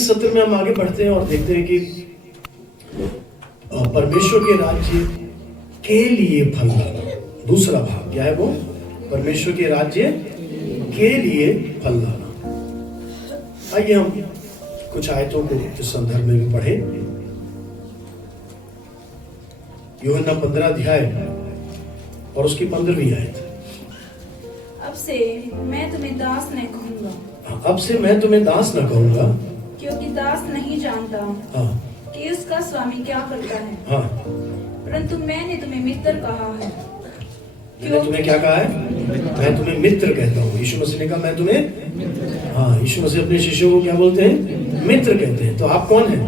इस सत्र में हम आगे बढ़ते हैं और देखते हैं कि परमेश्वर के राज्य के लिए फल लाना। दूसरा भाग क्या है वो? परमेश्वर के राज्य के लिए फल लाना। आइए हम कुछ आयतों को इस संदर्भ में भी पढ़े। यूहन्ना 15 अध्याय और उसकी 15वीं आयत। अब से मैं तुम्हें दास न कहूंगा, अब से मैं तुम्हें दास न कहूंगा, क्योंकि दास नहीं जानता कि उसका स्वामी क्या करता है, परंतु मैंने तुम्हें मित्र कहा है। मैंने तुम्हें क्या कहा है? मैं तुम्हें मित्र कहता हूँ। यीशु मसीह ने कहा मैं तुम्हें, यीशु मसीह अपने शिष्यों को क्या बोलते हैं? मित्र कहते हैं। तो आप कौन हैं?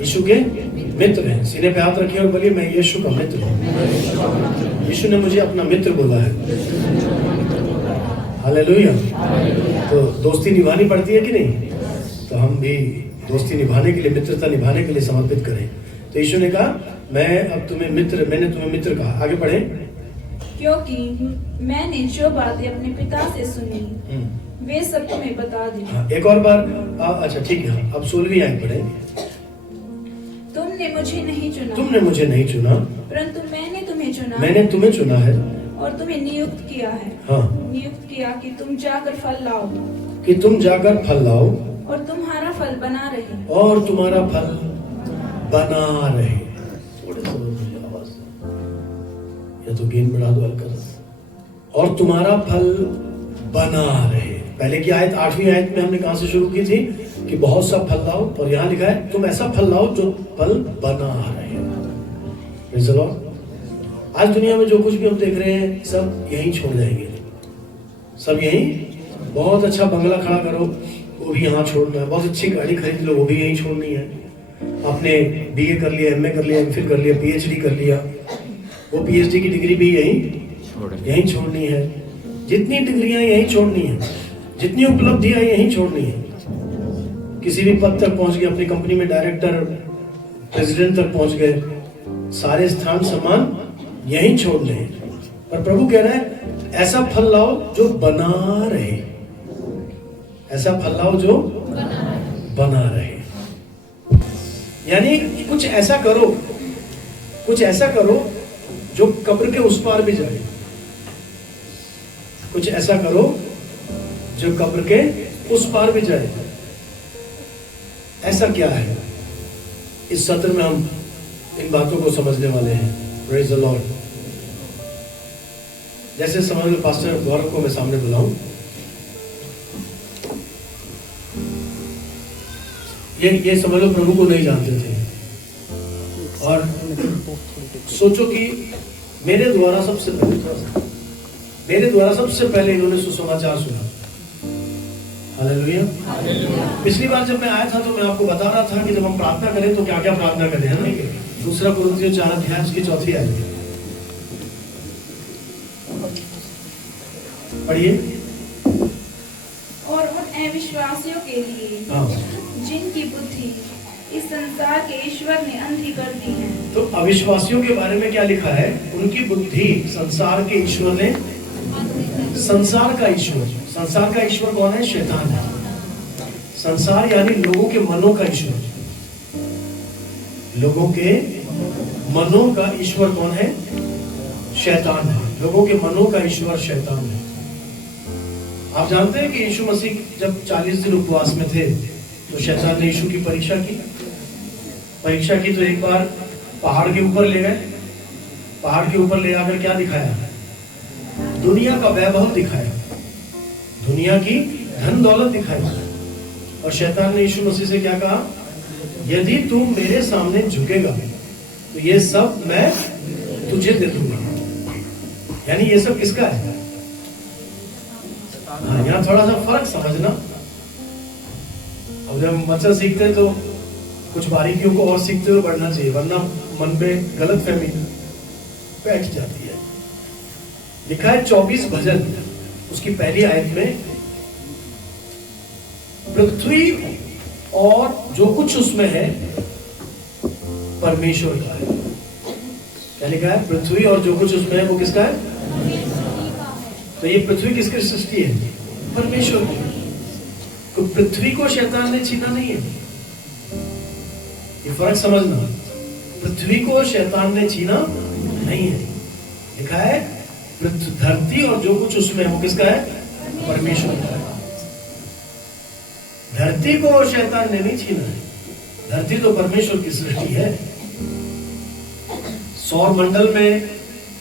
यीशु के मित्र हैं। सीने पे हाथ रखिए और बोलिए मैं यीशु का मित्र हूँ। यीशु ने मुझे अपना मित्र बोला है। हालेलुया। तो दोस्ती निभानी पड़ती है कि नहीं? तो हम भी दोस्ती निभाने के लिए, मित्रता निभाने के लिए समर्पित करें। तो यीशु ने कहा मैंने तुम्हें मित्र कहा। आगे बढ़े। क्योंकि मैंने जो बातें अपने पिता से सुनी वे सब तुम्हें बता दी। एक और बार। अच्छा ठीक है, अब 16वीं आयत पढ़े। तुमने मुझे नहीं चुना, परंतु मैंने तुम्हें चुना है और तुम्हें नियुक्त किया है। नियुक्त किया कि तुम जाकर फल लाओ और तुम्हारा फल बना रहे। थोड़े से आवाज या तो गेन बढ़ा दो हल्का। और तुम्हारा फल बना रहे। पहले की आयत 8वीं आयत में हमने कहां से शुरू की थी कि बहुत सा फल लाओ, और यहाँ लिखा है तुम ऐसा फल लाओ जो फल बना रहे। Praise the Lord. आज दुनिया में जो कुछ भी हम देख रहे हैं सब यहीं छोड़ जाएंगे। सब यहीं, बहुत अच्छा बंगला खड़ा करो वो भी यहाँ छोड़ना है, बहुत अच्छी गाड़ी खरीद लो वो भी यहीं छोड़नी है, आपने बीए कर लिया, एमए कर लिया, एमफिल कर लिया, पीएचडी कर लिया, वो पीएचडी की डिग्री भी यहीं छोड़नी है। जितनी डिग्रियां यहीं छोड़नी है, जितनी उपलब्धियां यहीं छोड़नी है। किसी भी पद तक पहुंच गए, अपनी कंपनी में डायरेक्टर, प्रेसिडेंट तक पहुंच गए, सारे स्थान सम्मान यहीं छोड़ने हैं। पर प्रभु कह रहे हैं ऐसा फल लाओ जो बना रहे। ऐसा फल लाओ जो बना रहे। यानी कुछ ऐसा करो जो कब्र के उस पार भी जाए। कुछ ऐसा करो जो कब्र के उस पार भी जाए। ऐसा क्या है? इस सत्र में हम इन बातों को समझने वाले हैं। Praise the Lord. जैसे समझ लो पास्टर गौरव को मैं सामने बुलाऊं, ये समझ लो प्रभु को नहीं जानते थे, और सोचो कि मेरे द्वारा सबसे पहले इन्होंने सुसमाचार सुना। हालेलुया। पिछली बार जब मैं आया था तो मैं आपको बता रहा था कि जब हम प्रार्थना करें तो क्या क्या प्रार्थना करें, है ना? 2 कुरिन्थियों 4 अध्याय उसकी 4वीं आयत पढ़िए। और उन अविश्वासियों के लिए जिनकी बुद्धि इस संसार के ईश्वर ने अंधी कर दी है। तो अविश्वासियों के बारे में क्या लिखा है? उनकी बुद्धि संसार के ईश्वर ने, संसार का ईश्वर कौन है? शैतान है। संसार यानी लोगों के मनों का ईश्वर। लोगों के मनों का ईश्वर कौन है? शैतान है। लोगों के मनों का ईश्वर शैतान है। आप जानते हैं कि यीशु मसीह जब 40 दिन उपवास में थे तो शैतान ने यीशु की परीक्षा की तो एक बार पहाड़ के ऊपर ले गए। पहाड़ के ऊपर ले जाकर क्या दिखाया? दुनिया का वैभव दिखाया, दुनिया की धन दौलत दिखाई। और शैतान ने यीशु मसीह से क्या कहा? यदि तू मेरे सामने झुकेगा तो ये सब मैं तुझे दे दूंगा। यानी ये सब किसका है? यहाँ थोड़ा सा फर्क समझना। अब जब हम बच्चा सीखते हैं तो कुछ बारीकियों को और सीखते हुए बढ़ना चाहिए, वरना मन पे गलत फहमी बैठ जाती है। लिखा है 24 भजन उसकी पहली आयत में, पृथ्वी और जो कुछ उसमें है परमेश्वर का है। क्या लिखा है? पृथ्वी और जो कुछ उसमें है वो किसका है? तो ये पृथ्वी किसकी सृष्टि है? परमेश्वर की। तो पृथ्वी को शैतान ने छीना नहीं है। ये फर्क समझना। पृथ्वी को शैतान ने छीना नहीं है। लिखा है धरती और जो कुछ उसमें है वो किसका है? परमेश्वर का है। धरती को शैतान ने नहीं छीना है। धरती तो परमेश्वर की सृष्टि है। सौर मंडल में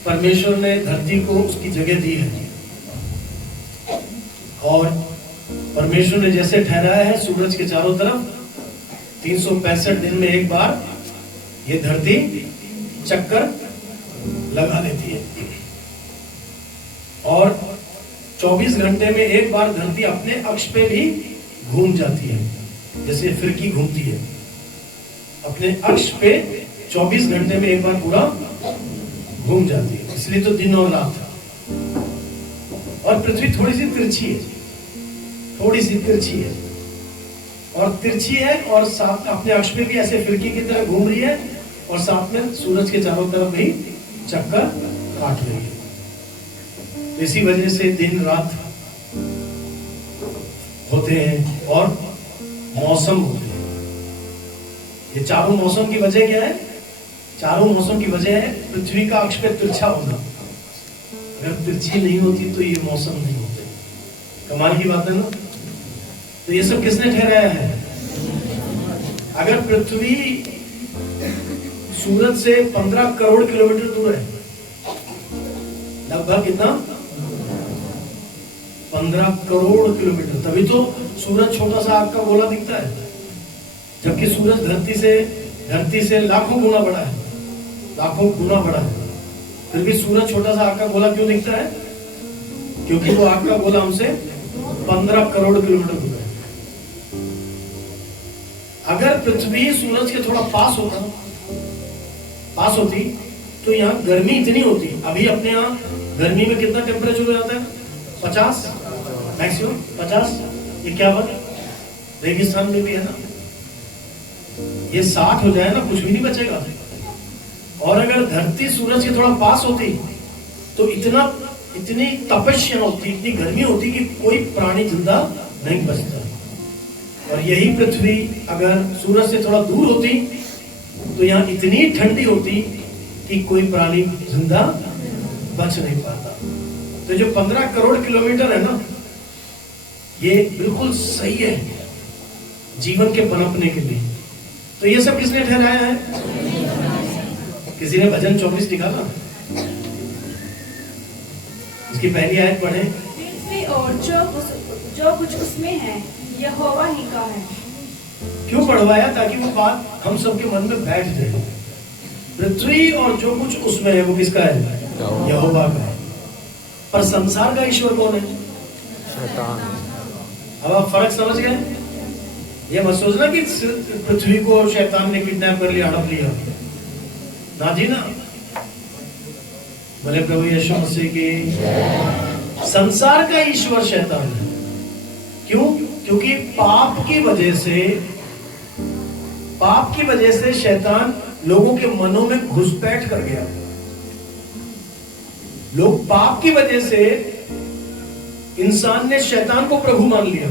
परमेश्वर ने धरती को उसकी जगह दी है और परमेश्वर ने जैसे ठहराया है सूरज के चारों तरफ 365 दिन में एक बार ये धरती चक्कर लगा लेती है और 24 घंटे में एक बार धरती अपने अक्ष पे भी घूम जाती है, जैसे फिरकी घूमती है अपने अक्ष पे 24 घंटे में एक बार पूरा घूम जाती है। इसलिए तो दिन और रात। और पृथ्वी थोड़ी सी तिरछी है, थोड़ी सी तिरछी है और तिरछी है और साथ अपने अक्ष पे भी ऐसे फिरकी की तरह घूम रही है और साथ में सूरज के चारों तरफ भी चक्कर काट रही है। इसी वजह से दिन रात होते हैं और मौसम होते हैं। ये चारों मौसम की वजह क्या है? चारों मौसम की वजह है पृथ्वी का अक्ष पे तिरछा होना। अगर तिरछी नहीं होती तो ये मौसम नहीं होते। कमाल की बात है ना। तो ये सब किसने ठहराया है? अगर पृथ्वी सूरज से 15 करोड़ किलोमीटर दूर है, लगभग कितना? 15 करोड़ किलोमीटर, तभी तो सूरज छोटा सा आग का गोला दिखता है, जबकि सूरज धरती से लाखों गुना बड़ा है, लाखों गुना बड़ा है। फिर भी सूरज छोटा सा आग का गोला क्यों दिखता है? क्योंकि वो आग का गोला हमसे 15 करोड़ किलोमीटर दूर है। अगर पृथ्वी सूरज के थोड़ा पास होती तो यहाँ गर्मी इतनी होती। अभी अपने यहाँ गर्मी में कितना टेम्परेचर हो जाता है? 50 मैक्सिमम 50, 51। रेगिस्तान में भी है ना। ये 60 हो जाए ना, कुछ भी नहीं बचेगा। और अगर धरती सूरज के थोड़ा पास होती तो इतनी तपस्या होती, इतनी गर्मी होती कि कोई प्राणी जिंदा नहीं बचता। और यही पृथ्वी अगर सूरज से थोड़ा दूर होती तो यहाँ इतनी ठंडी होती कि कोई प्राणी जिंदा बच नहीं पाता। तो जो 15 करोड़ किलोमीटर है ना, ये बिल्कुल सही है जीवन के पनपने के लिए। तो ये सब किसने ठहराया है? किसी ने भजन 24 निकाला। इसकी पहली आयत पढ़े। पृथ्वी और जो कुछ उसमें है यहोवा ही का है। क्यों पढ़वाया? ताकि वो बात हम सबके मन में बैठ जाए। पृथ्वी और जो कुछ उसमें है वो किसका है? यहोवा का है। पर संसार का ईश्वर कौन है? शैतान। अब आप फर्क समझ गए? ये मत सोचना कि पृथ्वी को शैतान ने किडनैप कर लिया, हड़प लिया। ना जी ना। बोले प्रभु यीशु मसीह की। संसार का ईश्वर शैतान है। क्यों? क्योंकि पाप की वजह से शैतान लोगों के मनों में घुसपैठ कर गया। लोग पाप की वजह से इंसान ने शैतान को प्रभु मान लिया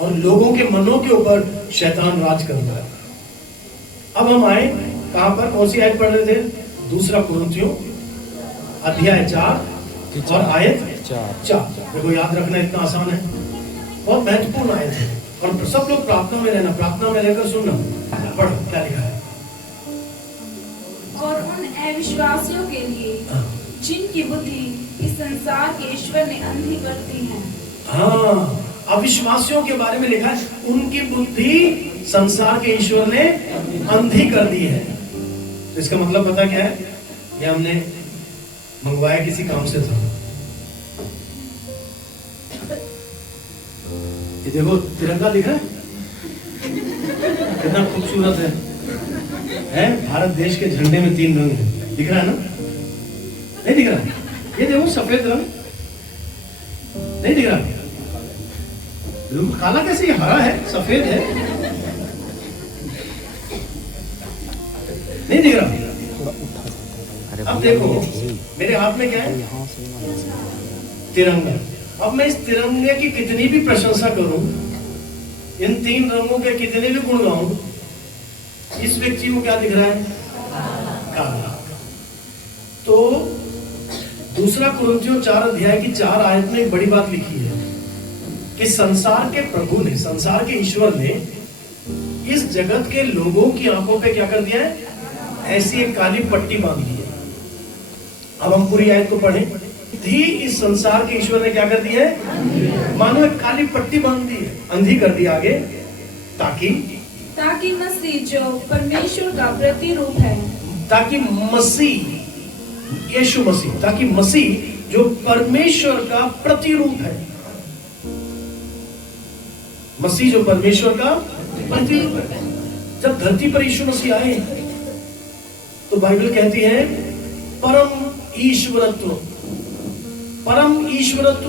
और लोगों के मनों के ऊपर शैतान राज करता है। अब हम आए कहां पर? कौन सी आयत पढ़ रहे थे? 2 कुरिन्थियों अध्याय 4 और आयत 4। देखो याद रखना इतना आसान है, बहुत महत्वपूर्ण आयत है। और सब लोग प्रार्थना में रहना, प्रार्थना में रहकर सुनना। पढ़ो क्या लिखा है। और उन अविश्वासियों के लिए जिनकी बुद्धि इस संसार के ईश्वर ने अंधी कर दी है। हाँ, अविश्वासियों के बारे में लिखा है उनकी बुद्धि संसार के ईश्वर ने अंधी कर दी है। तो इसका मतलब पता क्या है? ये हमने मंगवाया किसी काम से था। ये देखो तिरंगा दिख रहा है, कितना खूबसूरत है। भारत देश के झंडे में 3 रंग है। दिख रहा है ना? नहीं दिख रहा? ये देखो सफेद रंग नहीं दिख रहा? काला कैसे? हरा है, सफेद है, नहीं दिख रहा। अब देखो मेरे हाथ में क्या है? तिरंगा। अब मैं इस तिरंगे की कितनी भी प्रशंसा करूं, इन 3 रंगों के कितने भी गुण गाऊं, इस व्यक्ति को क्या दिख रहा है? काला। तो दूसरा कुरिन्थियों 4 अध्याय की 4 आयत में एक बड़ी बात लिखी है कि संसार के प्रभु ने, संसार के ईश्वर ने इस जगत के लोगों की आंखों पे क्या कर दिया है? ऐसी एक काली पट्टी बांध दी है। अब हम पूरी आयत को पढ़ें। थी इस संसार के ईश्वर ने क्या कर दिया है? मानो एक काली पट्टी बांध दी है, अंधी कर दी आगे, ताकि मसीह जो परमेश्वर का प्रतिरूप है, ताकि मसीह, यीशु मसीह, ताकि मसीह जो परमेश्वर का प्रतिरूप है, मसीह जो परमेश्वर का प्रतिरूप है। जब धरती पर यीशु मसीह आए तो बाइबल कहती है परम ईश्वरत्व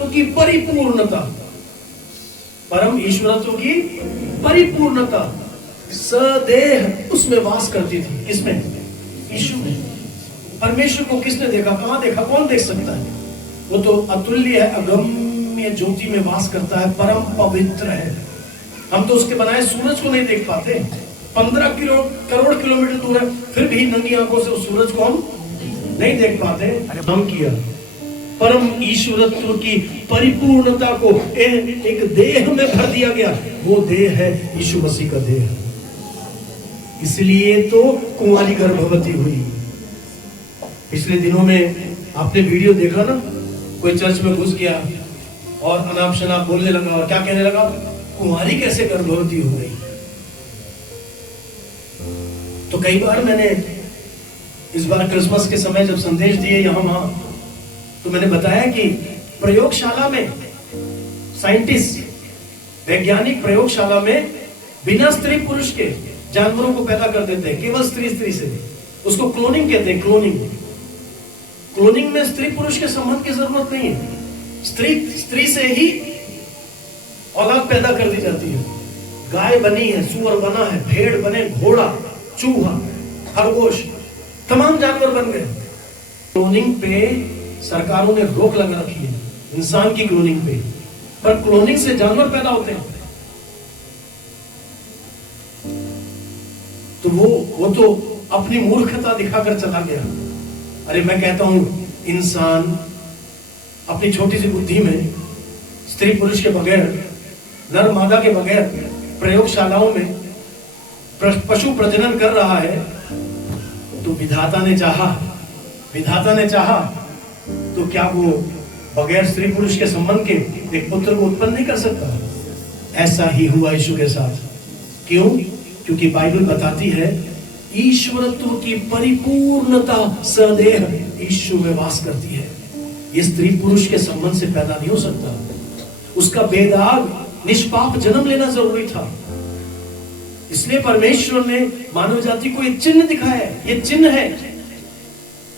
की परिपूर्णता, परम ईश्वरत्व की परिपूर्णता सदेह उसमें वास करती थी। किसमें? यीशु में। परमेश्वर को किसने देखा? कहां देखा? कौन देख सकता है? वो तो अतुल्य है, अगम्य ज्योति में वास करता है, परम पवित्र है। हम तो उसके बनाए सूरज को नहीं देख पाते, 15 करोड़ किलोमीटर दूर है, फिर भी नंगी आंखों से उस सूरज को हम नहीं देख पाते। हम किया परम ईश्वरत्व की परिपूर्णता को एक देह में भर दिया गया। वो देह है यीशु मसीह का देह। इसलिए तो कुंवारी गर्भवती हुई। पिछले दिनों में आपने वीडियो देखा ना, कोई चर्च में घुस गया और अनाप शनाप बोलने लगा, और क्या कहने लगा? कुंवारी कैसे गर्भवती हो गई? तो कई बार मैंने इस बार क्रिसमस के समय जब संदेश दिए यहां वहां, तो मैंने बताया कि प्रयोगशाला में साइंटिस्ट, वैज्ञानिक प्रयोगशाला में बिना स्त्री पुरुष के जानवरों को पैदा कर देते हैं, केवल स्त्री से। उसको क्लोनिंग कहते हैं। क्लोनिंग में स्त्री पुरुष के संबंध की जरूरत नहीं है। स्त्री से ही औलाद पैदा कर दी जाती है। गाय बनी है, सूअर बना है, भेड़ बने, घोड़ा, चूहा, खरगोश, तमाम जानवर बन गए। क्लोनिंग पे सरकारों ने रोक लगा रखी है, इंसान की क्लोनिंग पे, पर क्लोनिंग से जानवर पैदा होते हैं। तो वो तो अपनी मूर्खता दिखाकर चला गया। अरे मैं कहता हूं, इंसान अपनी छोटी सी बुद्धि में स्त्री पुरुष के बगैर, नर मादा के बगैर प्रयोगशालाओं में पशु प्रजनन कर रहा है। तो विधाता ने चाहा तो क्या वो बगैर स्त्री पुरुष के संबंध के एक पुत्र को उत्पन्न नहीं कर सकता? ऐसा ही हुआ यीशु के साथ। क्यों? क्योंकि बाइबल बताती है ईश्वरत्व की परिपूर्णता सदेह यीशु में वास करती है। ये स्त्री पुरुष के संबंध से पैदा नहीं हो सकता। उसका बेदाग निष्पाप जन्म लेना जरूरी था। इसलिए परमेश्वर ने मानव जाति को एक चिन्ह दिखाया है। ये चिन्ह है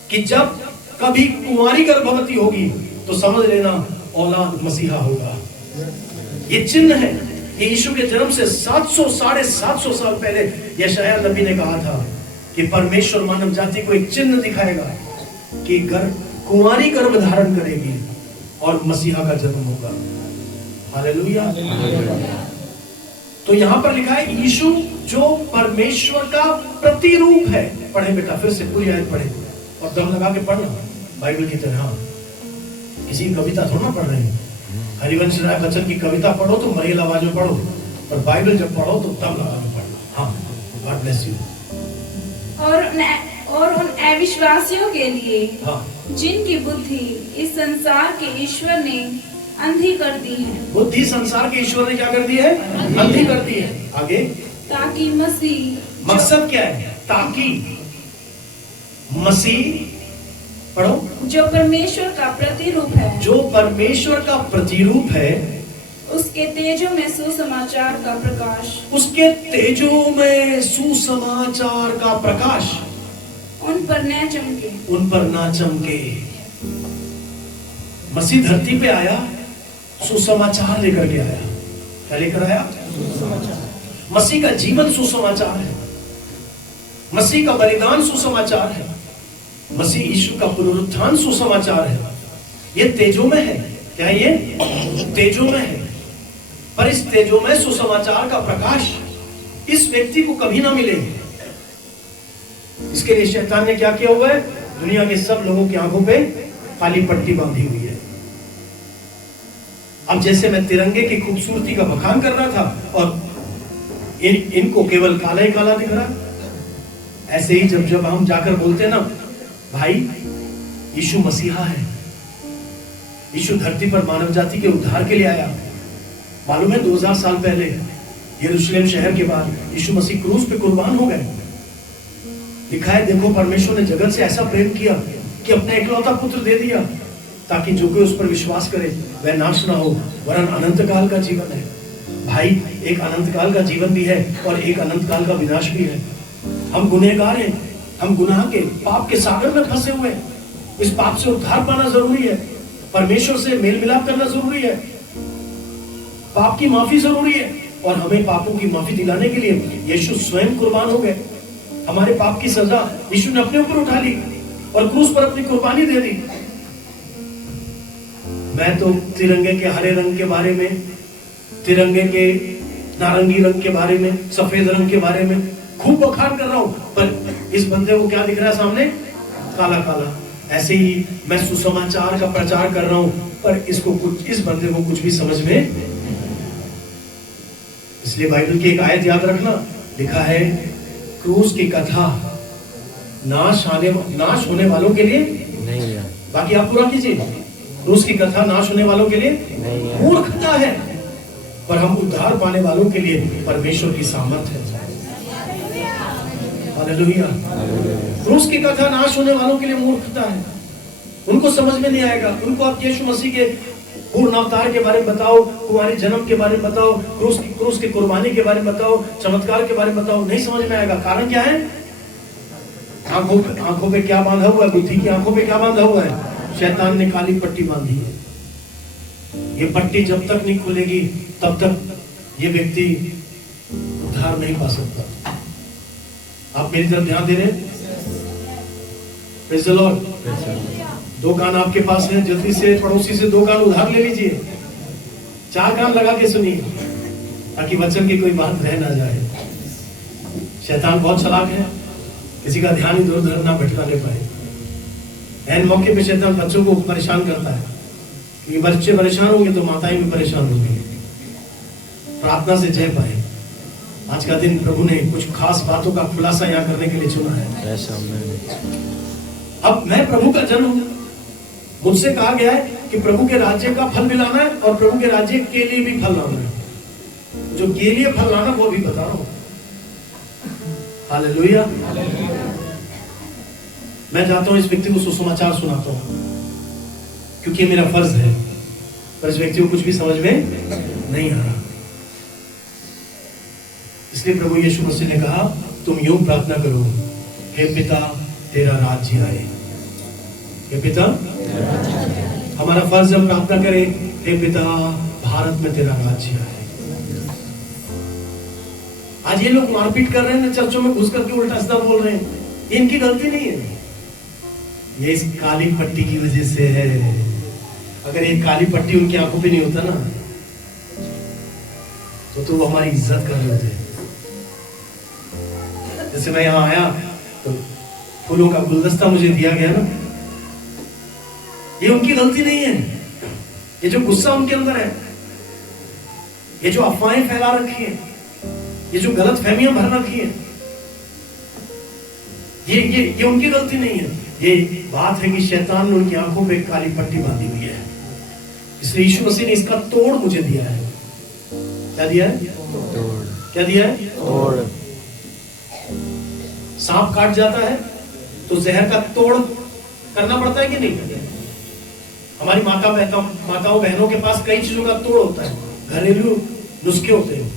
कि जब कभी कुंवारी गर्भवती होगी तो समझ लेना औलाद मसीहा होगा। ये चिन्ह है। ये यीशु के जन्म से 700-750 साल पहले यशायाह नबी ने कहा था कि परमेश्वर मानव जाति को एक चिन्ह दिखाएगा कि कुंवारी गर्भ धारण करेगी और मसीहा का जन्म होगा। हालेलुया। तो यहां पर लिखा है यीशु जो परमेश्वर का प्रतिरूप है। पढ़े बेटा, फिर से पूरी आयत पढ़े और दम लगा के पढ़ना बाइबल की तरह। किसी कविता थोड़ा पढ़ रहे हैं। हरिवंश राय बच्चन की कविता पढ़ो तो मरील आवाज में पढ़ो, और बाइबल जब पढ़ो तो दम लगा के पढ़ना। हाँ, गॉड ब्लेस यू। और उन अविश्वासियों के लिए, हाँ, जिनकी बुद्धि इस संसार के ईश्वर ने अंधी कर दी है। बुद्धि संसार के ईश्वर ने क्या कर दी है? अंधी कर दी है। आगे, ताकि मसीह, मकसद क्या है? ताकि मसीह, पढ़ो, जो परमेश्वर का प्रतिरूप है, जो परमेश्वर का प्रतिरूप है, उसके तेजों में सुसमाचार का प्रकाश, उसके तेजों में सुसमाचार का प्रकाश उन पर न चमके, उन पर ना चमके। मसीह धरती पे आया, सुसमाचार लेकर के आया। क्या लेकर आया? सुसमाचार। मसीह का जीवन सुसमाचार है। मसीह का बलिदान सुसमाचार है। मसीह यीशु का पुनरुत्थान सुसमाचार है। ये तेजों में है। क्या ये तेजों में है? पर इस तेजों में सुसमाचार का प्रकाश इस व्यक्ति को कभी ना मिले इसके लिए शैतान ने क्या किया हुआ है? दुनिया के सब लोगों की आंखों पे काली पट्टी बांधी हुई है। अब जैसे मैं तिरंगे की खूबसूरती का बखान कर रहा था और इनको केवल काला ही काला दिख रहा, ऐसे ही जब हम जाकर बोलते हैं ना, भाई यीशु मसीहा है, यीशु धरती पर मानव जाति के उद्धार के लिए आया। मालूम है 2000 साल पहले यरूशलेम शहर के बाद यीशु मसीह क्रूस पे कुर्बान हो गए। लिखा है, देखो परमेश्वर ने जगत से ऐसा प्रेम किया कि अपने इकलौता पुत्र दे दिया, ताकि जो कोई उस पर विश्वास करे वह नाश ना हो वरन अनंत काल का जीवन है। भाई एक अनंत काल का जीवन भी है और एक अनंत काल का विनाश भी है। हम गुनहगार हैं, हम गुनाह के पाप के सागर में फंसे हुए हैं। इस पाप से उद्धार पाना जरूरी है, परमेश्वर से मेल मिलाप करना जरूरी है, पाप की माफी जरूरी है, और हमें पापों की माफी दिलाने के लिए यीशु स्वयं कुर्बान हो गए। हमारे पाप की सजा यीशु ने अपने ऊपर उठा ली और क्रूस पर अपनी कुर्बानी दे दी। मैं तो तिरंगे के हरे रंग के बारे में, तिरंगे के नारंगी रंग के बारे में, सफेद रंग के बारे में खूब बखान कर रहा हूं, पर इस बंदे को क्या दिख रहा है सामने? काला काला। ऐसे ही मैं सुसमाचार का प्रचार कर रहा हूं, पर इस बंदे को कुछ भी समझ में। इसलिए बाइबल की एक आयत याद रखना, लिखा है क्रूस की कथा नाश होने वालों के लिए नहीं है। बाकी आप पूरा कीजिए, क्रूस की कथा नाश होने वालों के लिए मूर्खता है, पर हम उद्धार पाने वालों के लिए परमेश्वर की सामर्थ है। हालेलुया। क्रूस की कथा नाश होने वालों के लिए मूर्खता है, उनको समझ में नहीं आएगा। उनको आप यीशु मसीह के पूर्ण अवतार के बारे में बताओ, तुम्हारे जन्म के बारे में बताओ, क्रूस की कुर्बानी के बारे में बताओ, चमत्कार के बारे में बताओ, नहीं समझ में आएगा। कारण क्या है? आंखों पे क्या बांधा हुआ है? बुद्धि की आंखों पे क्या बांधा हुआ है? शैतान ने काली पट्टी बांधी है। ये पट्टी जब तक नहीं खुलेगी तब तक ये व्यक्ति उद्धार नहीं पा सकता। आप मेरी तरफ ध्यान दे रहे हैं? Praise the Lord. दो कान आपके पास है, जल्दी से पड़ोसी से दो कान उधार ले लीजिए, चार कान लगा के सुनिए, ताकि वचन की कोई बात रह ना जाए। शैतान बहुत चालाक है, किसी का ध्यान इधर उधर ना भटकाने पाए। ऐन मौके पे शैतान बच्चों को परेशान करता है, क्योंकि बच्चे परेशान होंगे तो माताएं भी परेशान होंगी। प्रार्थना से जय पाए। आज का दिन प्रभु ने कुछ खास बातों का खुलासा यहाँ करने के लिए चुना है। अब मैं प्रभु का जन हूं, मुझसे कहा गया है कि प्रभु के राज्य का फल भी लाना है और प्रभु के राज्य के लिए भी फल लाना है। जो के लिए फल लाना वो भी बता रहा हूं। हालेलुया। मैं जाता हूं, इस व्यक्ति को सुसमाचार सुनाता हूं, क्योंकि मेरा फर्ज है, पर इस व्यक्ति को कुछ भी समझ में नहीं आ रहा। इसलिए प्रभु यीशु मसीह ने कहा, तुम यूं प्रार्थना करो, हे पिता तेरा राज्य आए। हे पिता, हमारा फर्ज हम प्रार्थना करें, हे पिता भारत में तेरा राज्य आए। आज ये लोग मारपीट कर रहे हैं, चर्चों में घुस करके उल्टा सीधा बोल रहे हैं, ये इनकी गलती नहीं है, ये इस काली पट्टी की वजह से है। अगर ये काली पट्टी उनकी आंखों पे नहीं होता ना, तो वो हमारी इज्जत कर रहे होते। जैसे मैं यहां आया तो फूलों का गुलदस्ता मुझे दिया गया ना, ये उनकी गलती नहीं है। ये जो गुस्सा उनके अंदर है, ये जो अफवाहें फैला रखी है, ये जो गलत फहमियां भर रखी है, ये उनकी गलती नहीं है। ये बात है कि शैतान ने उनकी आंखों पे काली पट्टी बांधी हुई है। इसलिए यीशु मसीह ने इसका तोड़ मुझे दिया है। क्या दिया है? तोड़। क्या दिया है? तोड़। सांप काट जाता है तो जहर का तोड़ करना पड़ता है कि नहीं? हमारी माताओं बहनों के पास कई चीजों का तोड़ होता है, घरेलू नुस्खे होते हैं।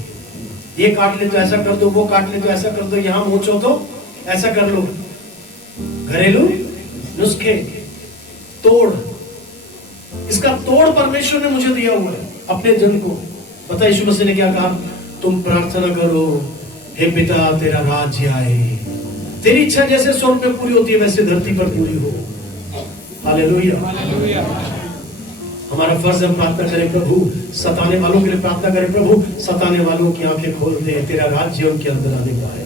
ये काट ले तो ऐसा कर दो, वो काट ले तो ऐसा कर दो, यहां मोचो तो ऐसा कर लो। घरेलू नुस्खे, तोड़। इसका तोड़ परमेश्वर ने मुझे दिया हुआ है अपने जन को। पता है यीशु मसीह ने क्या कहा? तुम प्रार्थना करो, हे पिता तेरा राज्य आए, तेरी इच्छा जैसे स्वर्ग में पूरी होती है वैसे धरती पर पूरी हो। हालेलुया। हमारा फर्ज है प्रार्थना करें, प्रभु सताने वालों के लिए प्रार्थना करें, प्रभु सताने वालों की आंखें खोल दे, तेरा राज्य उनके अंदर आने पाए,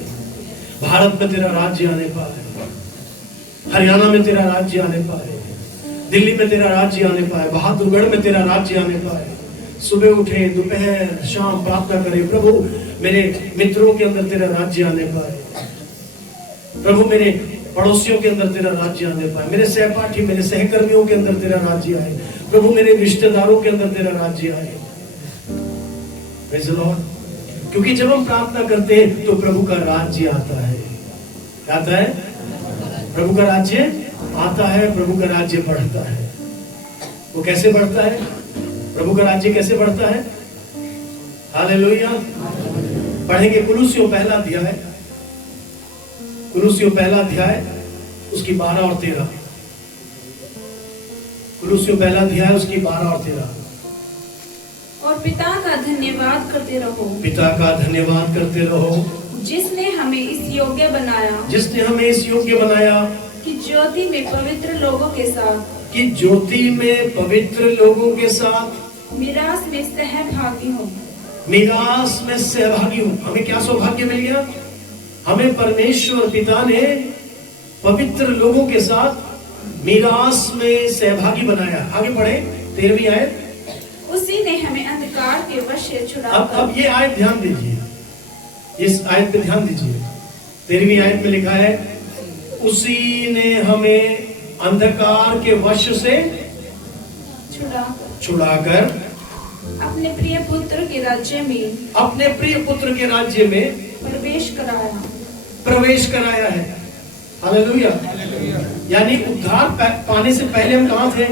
भारत में तेरा राज्य आने पाए। हरियाणा में तेरा राज्य आने पाए, दिल्ली में तेरा राज्य आने पाए, बहादुरगढ़ में तेरा राज्य आने पाए। सुबह उठे, दोपहर शाम प्रार्थना करें, प्रभु मेरे मित्रों के अंदर तेरा राज्य आने पाए, प्रभु मेरे पड़ोसियों के अंदर तेरा राज्य आने पाए, मेरे सहपाठी, मेरे सहकर्मियों के अंदर तेरा राज्य आए, प्रभु मेरे रिश्तेदारों के अंदर तेरा राज्य आए। Praise the Lord। क्योंकि जब हम प्रार्थना करते हैं तो प्रभु का राज्य आता है। क्या आता है? प्रभु का राज्य आता है, प्रभु का राज्य बढ़ता है। वो कैसे बढ़ता है? प्रभु का राज्य कैसे बढ़ता है? हालेलुया। पढ़ेंगे कुलुस्सियों पहला अध्याय, कुलुस्सियों पहला अध्याय उसकी 12 और 13। कुलुस्सियों पहला अध्याय उसकी 12 और 13। और पिता का धन्यवाद करते रहो, पिता का धन्यवाद करते रहो, जिसने हमें इस योग्य बनाया, जिसने हमें इस योग्य बनाया कि ज्योति में पवित्र लोगों के साथ, कि ज्योति में पवित्र लोगों के साथ मिरास में सहभागी हो। मिरास में सहभागी हूं। हमें क्या सौभाग्य मिल गया? हमें परमेश्वर पिता ने पवित्र लोगों के साथ मिरास में सहभागी बनाया। आगे बढ़े 13वीं आयत। उसी ने हमें अंधकार के वश से छुड़ा। अब ये आयत ध्यान दीजिए, इस आयत पे ध्यान दीजिए। 13वीं आयत में लिखा है, उसी ने हमें अंधकार के वश से छुड़ाकर अपने प्रिय पुत्र के राज्य में, अपने प्रिय पुत्र के राज्य में प्रवेश कराया है। हालेलुया। यानी उद्धार पाने से पहले हम कहाँ थे?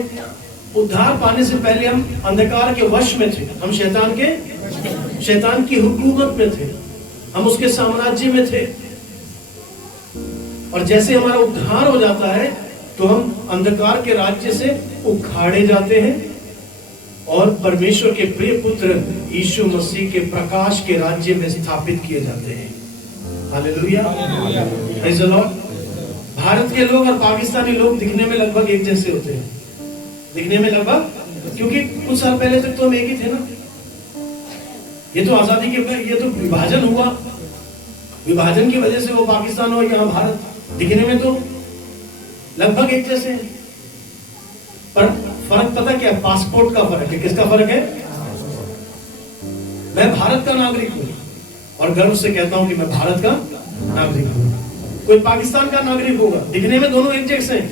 उद्धार पाने से पहले हम अंधकार के वश में थे। हम शैतान की हुकूमत में थे, हम उसके साम्राज्य में थे। और जैसे हमारा उद्धार हो जाता है तो हम अंधकार के राज्य से उखाड़े जाते हैं और परमेश्वर के प्रिय पुत्र यीशु मसीह के प्रकाश के राज्य में स्थापित किए जाते हैं। Hallelujah. Praise the Lord. Bharat के लोग और पाकिस्तानी लोग दिखने में लगभग एक जैसे होते हैं, दिखने में लगभग, क्योंकि कुछ साल पहले तक तो हम एक ही थे ना। ये तो आजादी के, ये तो विभाजन हुआ, विभाजन की वजह से वो पाकिस्तान और यहाँ भारत दिखने में तो लगभग एक जैसे हैं। पर फर्क पता क्या? पासपोर्ट का फर्क है। किसका फर्क है? मैं भारत का नागरिक हूं और गर्व से कहता हूं कि मैं भारत का नागरिक हूं। कोई पाकिस्तान का नागरिक होगा, दिखने में दोनों एक जैसे हैं,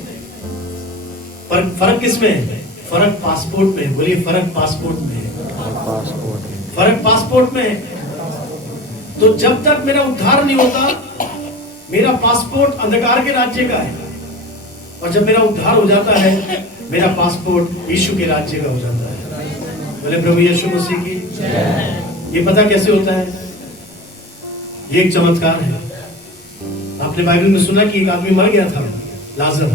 पर फर्क किसमें है? फर्क पासपोर्ट में है। बोलिए, फर्क पासपोर्ट में है। फर्क पासपोर्ट में है। तो जब तक मेरा उद्धार नहीं होता, मेरा पासपोर्ट अंधकार के राज्य का है, और जब मेरा उद्धार हो जाता है, मेरा पासपोर्ट यीशु के राज्य का हो जाता है। बोले प्रभु यीशु मसीह की। ये पता कैसे होता है? ये एक चमत्कार है। आपने बाइबल में सुना कि एक आदमी मर गया था, लाजर,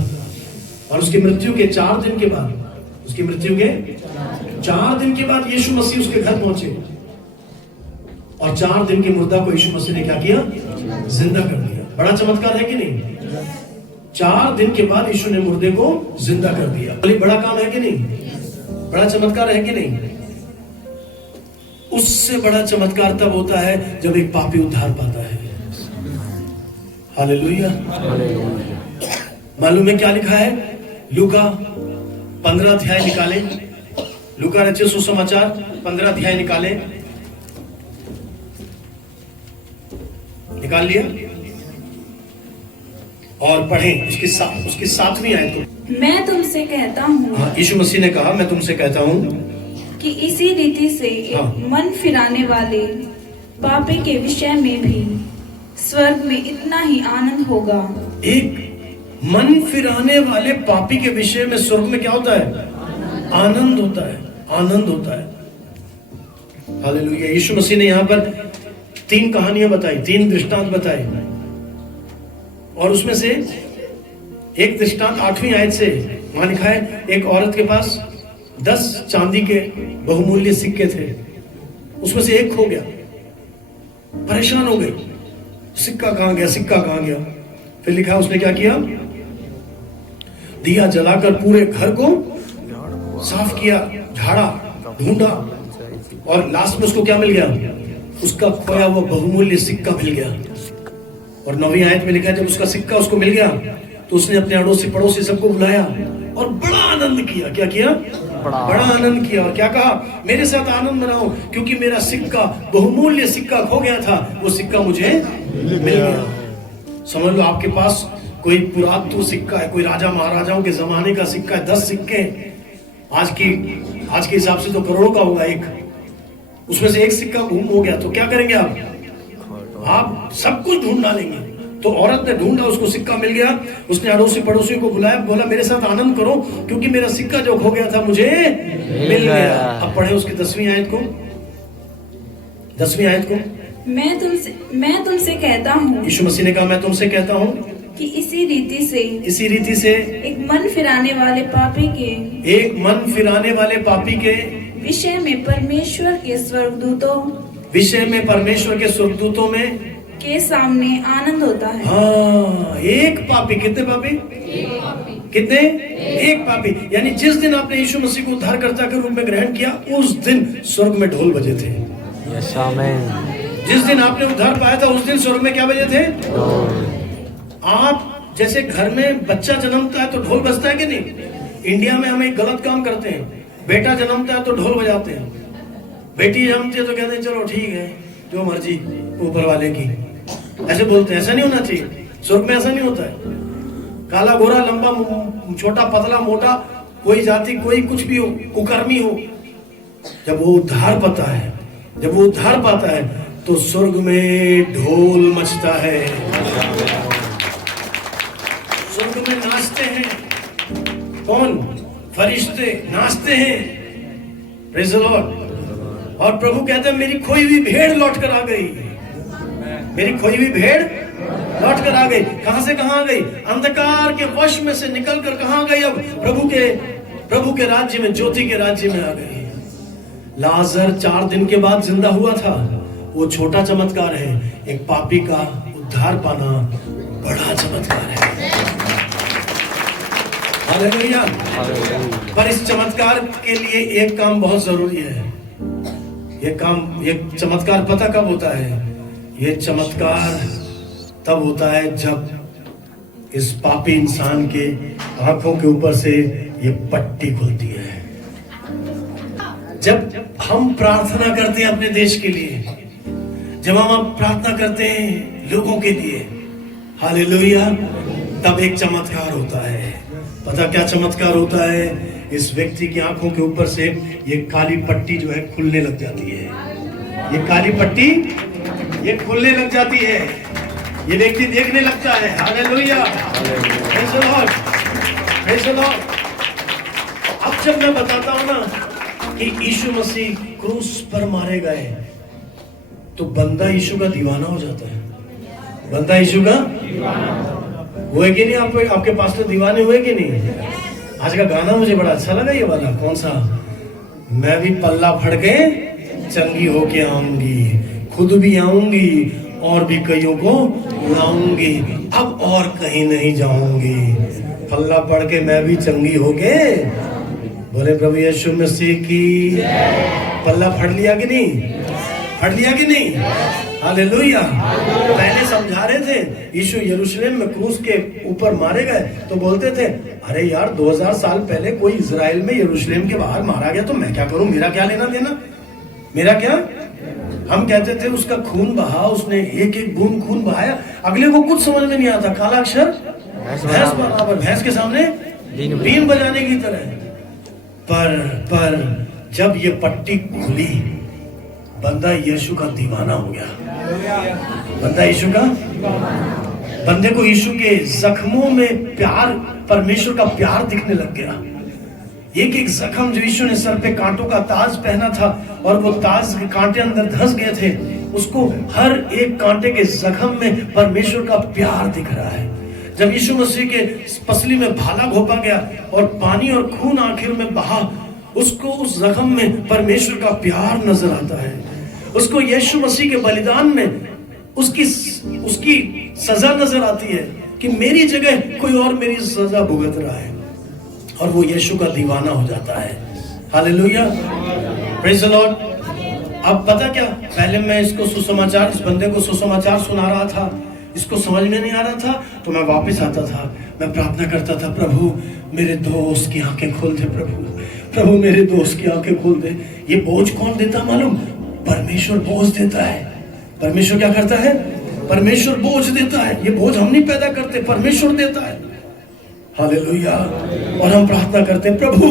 और उसकी मृत्यु के 4 दिन के बाद, उसकी मृत्यु के 4 दिन के बाद यीशु मसीह उसके घर पहुंचे, और 4 दिन के मुर्दा को यीशु मसीह ने क्या किया? जिंदा कर दिया। बड़ा चमत्कार है कि नहीं? 4 दिन के बाद यीशु ने मुर्दे को जिंदा कर दिया। बोले, बड़ा काम है कि नहीं? बड़ा चमत्कार है कि नहीं? उससे बड़ा चमत्कार तब होता है जब एक पापी उद्धार पाता है। हालेलुया। मालूम है क्या लिखा है? लूका 15 अध्याय निकाले, लूका रचित सुसमाचार 15 अध्याय निकाले, निकाल लिया और पढ़ें उसकी 7वीं आयत। मैं तुमसे कहता हूँ, हाँ, यीशु मसीह ने कहा, मैं तुमसे कहता हूँ कि इसी रीति से मन फिराने वाले पापी के विषय में भी स्वर्ग में इतना ही आनंद होगा। एक मन फिराने वाले पापी के विषय में स्वर्ग में क्या होता है? आनंद होता है, आनंद होता है। हालेलुया। यीशु मसीह ने यहाँ पर 3 कहानियां बताई, 3 दृष्टांत बताए, और उसमें से एक दृष्टांत 8वीं आयत से वहां लिखा है, एक औरत के पास 10 चांदी के बहुमूल्य सिक्के थे, उसमें से एक खो गया, परेशान हो गई, सिक्का कहां गया, सिक्का कहां गया। फिर लिखा है उसने क्या किया? दिया जलाकर पूरे घर को साफ किया, झाड़ा, ढूंढा, और लास्ट में उसको क्या मिल गया? उसका खोया हुआ बहुमूल्य सिक्का मिल गया। और 9वीं आयत में लिखा है, जब उसका सिक्का उसको मिल गया तो उसने अपने अड़ोसी पड़ोसी सबको बुलाया और बड़ा आनंद किया। क्या किया? बड़ा आनंद किया। और क्या कहा? मेरे साथ आनंद मनाओ, क्योंकि मेरा सिक्का, बहुमूल्य सिक्का खो गया था, वो सिक्का मुझे मिल गया। समझ लो आपके पास कोई पुरातत्व सिक्का है, कोई राजा महाराजाओं के जमाने का सिक्का है, 10 सिक्के, आज के हिसाब से तो करोड़ों का होगा एक, उसमें से एक सिक्का गुम हो गया तो क्या करेंगे आप सब कुछ ढूंढ डालेंगे। तो औरत ने ढूंढा, उसको सिक्का मिल गया। उसने अड़ोसी पड़ोसी को बुलाया, बोला मेरे साथ आनंद करो, क्योंकि मेरा सिक्का जो खो गया था मुझे मिल गया। अब पढ़े उसकी 10वीं आयत को। मैं तुमसे कहता हूँ, यीशु मसीह ने कहा मैं तुमसे कहता हूँ कि इसी रीति से एक मन फिराने वाले पापी के विषय में परमेश्वर के स्वर्गदूतों में के सामने आनंद होता है। हाँ, एक पापी। कितने पापी? कितने? एक पापी। यानी जिस दिन आपने यीशु मसीह को उद्धारकर्ता के रूप में ग्रहण किया, उस दिन स्वर्ग में ढोल बजे थे। जिस दिन आपने उद्धार पाया था, उस दिन स्वर्ग में क्या बजे थे? आप जैसे घर में बच्चा जन्मता है तो ढोल बजता है कि नहीं? इंडिया में हम एक गलत काम करते हैं, बेटा जन्मता है तो ढोल बजाते हैं, बेटी जन्मती है तो कहते हैं चलो ठीक है जो मर्जी ऊपर वाले की, ऐसे बोलते हैं। ऐसा नहीं होना चाहिए। स्वर्ग में ऐसा नहीं होता है। काला गोरा लंबा छोटा पतला मोटा, कोई जाति कोई कुछ भी हो, कुकर्मी हो, जब वो उद्धार पाता है तो स्वर्ग में ढोल मचता है, स्वर्ग में नाचते हैं। कौन? फरिश्ते नाचते हैं। Praise the Lord. और प्रभु कहते हैं मेरी खोई हुई भेड़ लौट कर आ गई, मेरी खोई हुई भेड़ लौट कर आ गई। कहां से कहां आ गई? अंधकार के वश में से निकल कर कहां आ गई? अब प्रभु के राज्य में, ज्योति के राज्य में आ गई। लाजर 4 दिन के बाद जिंदा हुआ था, वो छोटा चमत्कार है। एक पापी का उद्धार पाना बड़ा चमत्कार है। हालेलुया। पर इस चमत्कार के लिए एक काम बहुत जरूरी है। ये चमत्कार पता कब होता है? ये चमत्कार तब होता है जब इस पापी इंसान के आंखों के ऊपर से ये पट्टी खुलती है। जब हम प्रार्थना करते हैं अपने देश के लिए, जब हम प्रार्थना करते हैं लोगों के लिए, हालेलुया, तब एक चमत्कार होता है। पता क्या चमत्कार होता है? इस व्यक्ति की आंखों के ऊपर से ये काली पट्टी जो है खुलने लग जाती है। ये काली पट्टी ये खुलने लग जाती है, ये व्यक्ति देखने लगता है। Hallelujah, praise the Lord, praise the Lord. अब जब मैं बताता हूं ना कि यीशु मसीह क्रूस पर मारे गए, तो बंदा यीशु का दीवाना हो जाता है। बंदा यीशु का हुए कि नहीं? आपके पास तो दीवाने हुए कि नहीं? आज का गाना मुझे बड़ा अच्छा लगा, ये वाला। कौन सा? मैं भी पल्ला फड़ के चंगी होके आऊंगी, खुद भी आऊंगी और भी कईयों को लाऊंगी, अब और कहीं नहीं जाऊंगी। पल्ला पड़ के मैं भी चंगी होके, बोले प्रभु यीशु मसीह की। पल्ला फड़ लिया कि नहीं? फड़ लिया कि नहीं? हालेलुया। पहले समझा रहे थे, यीशु यरूशलेम में क्रूस के ऊपर मारे गए तो बोलते थे अरे यार 2000 साल पहले कोई इजराइल में यरूशलेम के बाहर मारा गया तो मैं क्या करूं, मेरा क्या लेना देना, मेरा क्या। हम कहते थे उसका खून बहा, उसने एक एक बूंद खून बहाया। अगले को कुछ समझ में नहीं आता, काला अक्षर भैंस बराबर, भैंस के सामने बीन बजाने की तरह। पर जब ये पट्टी खुली, बंदा यीशु का दीवाना हो गया। बंदा यीशु का, बंदे को यीशु के जख्मों में प्यार, परमेश्वर का प्यार दिखने लग गया। एक एक जख्म जो यीशु ने सर पे कांटों का ताज पहना था और वो ताज के कांटे अंदर धंस गए थे, उसको हर एक कांटे के जख्म में परमेश्वर का प्यार दिख रहा है। जब यीशु मसीह के पसली में भाला घोंपा गया और पानी और खून आखिर में बहा, उसको उस जख्म में परमेश्वर का प्यार नजर आता है। उसको यीशु मसीह के बलिदान में उसकी सजा नजर आती है कि मेरी जगह कोई और मेरी सजा भुगत रहा है, और वो यीशु का दीवाना हो जाता है। Hallelujah, praise the Lord. अब पता क्या, पहले मैं इसको सुसमाचार, इस बंदे को सुसमाचार सुना रहा था। इसको समझ में नहीं आ रहा था तो मैं वापस आता था, मैं प्रार्थना करता था, प्रभु मेरे दोस्त की आंखें खोल दे, प्रभु मेरे दोस्त की आंखें खोल दे। ये बोझ कौन देता मालूम? परमेश्वर बोझ देता है। परमेश्वर क्या करता है? परमेश्वर बोझ देता है। ये बोझ हम नहीं पैदा करते, परमेश्वर देता है। हालेलुया। और हम प्रार्थना करते हैं, प्रभु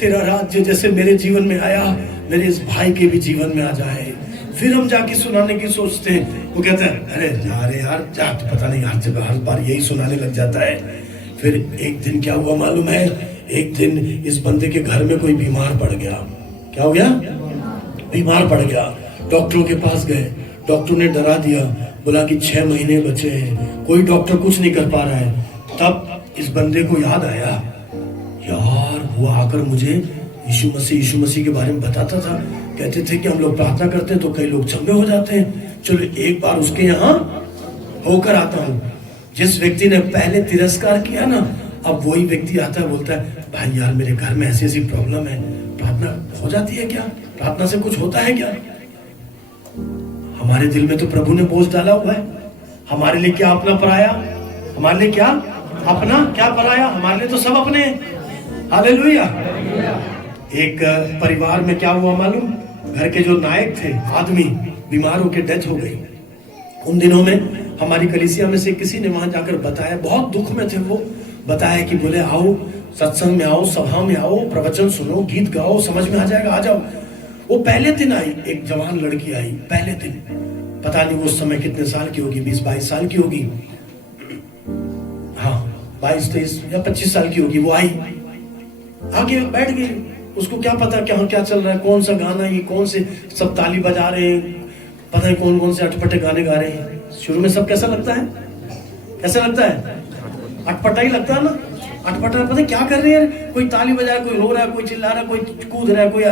तेरा राज्य जैसे मेरे जीवन में आया, मेरे इस भाई के भी जीवन में आ जाए। फिर हम जाके सुनाने की सोचते हैं, वो कहता है अरे जा रे यार जा, तो पता नहीं हर जगह हर बार यही सुनाने लग जाता है। फिर एक दिन क्या हुआ मालूम है? एक दिन इस बंदे के घर में कोई बीमार पड़ गया। क्या हो गया? बीमार पड़ गया। डॉक्टरों के पास गए, डॉक्टर ने डरा दिया, बोला कि 6 महीने बचे हैं, कोई डॉक्टर कुछ नहीं कर पा रहा है। तब इस बंदे को याद आया, यार वो आकर मुझे यीशु मसीह के बारे में बताता था, कहते थे कि हम लोग प्रार्थना करते हैं तो कई लोग चंगे हो जाते हैं, चलो एक बार उसके यहाँ होकर आता हूँ। जिस व्यक्ति ने पहले तिरस्कार किया ना, अब वही व्यक्ति आता है, बोलता है भाई यार मेरे घर में ऐसी ऐसी प्रॉब्लम है, प्रार्थना हो जाती है क्या? प्रार्थना से कुछ होता है क्या? हमारे दिल में तो प्रभु ने बोझ डाला हुआ है। हमारे लिए क्या अपना पराया, हमारे लिए क्या अपना क्या पराया, हमारे लिए तो सब अपने। हालेलुया। एक परिवार में क्या हुआ मालूम? घर के जो नायक थे आदमी बीमार होकर डेथ हो गई। उन दिनों में हमारी कलीसिया में से किसी ने वहां जाकर बताया, बहुत दुख में थे वो, बताया कि बोले आओ सत्संग में आओ, सभा में आओ, प्रवचन सुनो, गीत गाओ, समझ में आ जाएगा, आ जाओ। वो पहले दिन आई, एक जवान लड़की आई पहले दिन, पता नहीं वो उस समय कितने साल की होगी, 20-22 साल की होगी, हाँ 22-23 या 25 साल की होगी। वो आई, आगे बैठ गई। उसको क्या पता क्या क्या चल रहा है, कौन सा गाना, ये कौन से सब ताली बजा रहे हैं, पता है कौन कौन से अटपटे गाने गा रहे हैं। शुरू में सब कैसा लगता है? कैसा लगता है? अटपटा ही लगता है ना। अटपटा पता है क्या कर रहे हैं, कोई ताली बजा, कोई रो रहा है, कोई चिल्ला रहा है, कोई कूद रहा है, कोई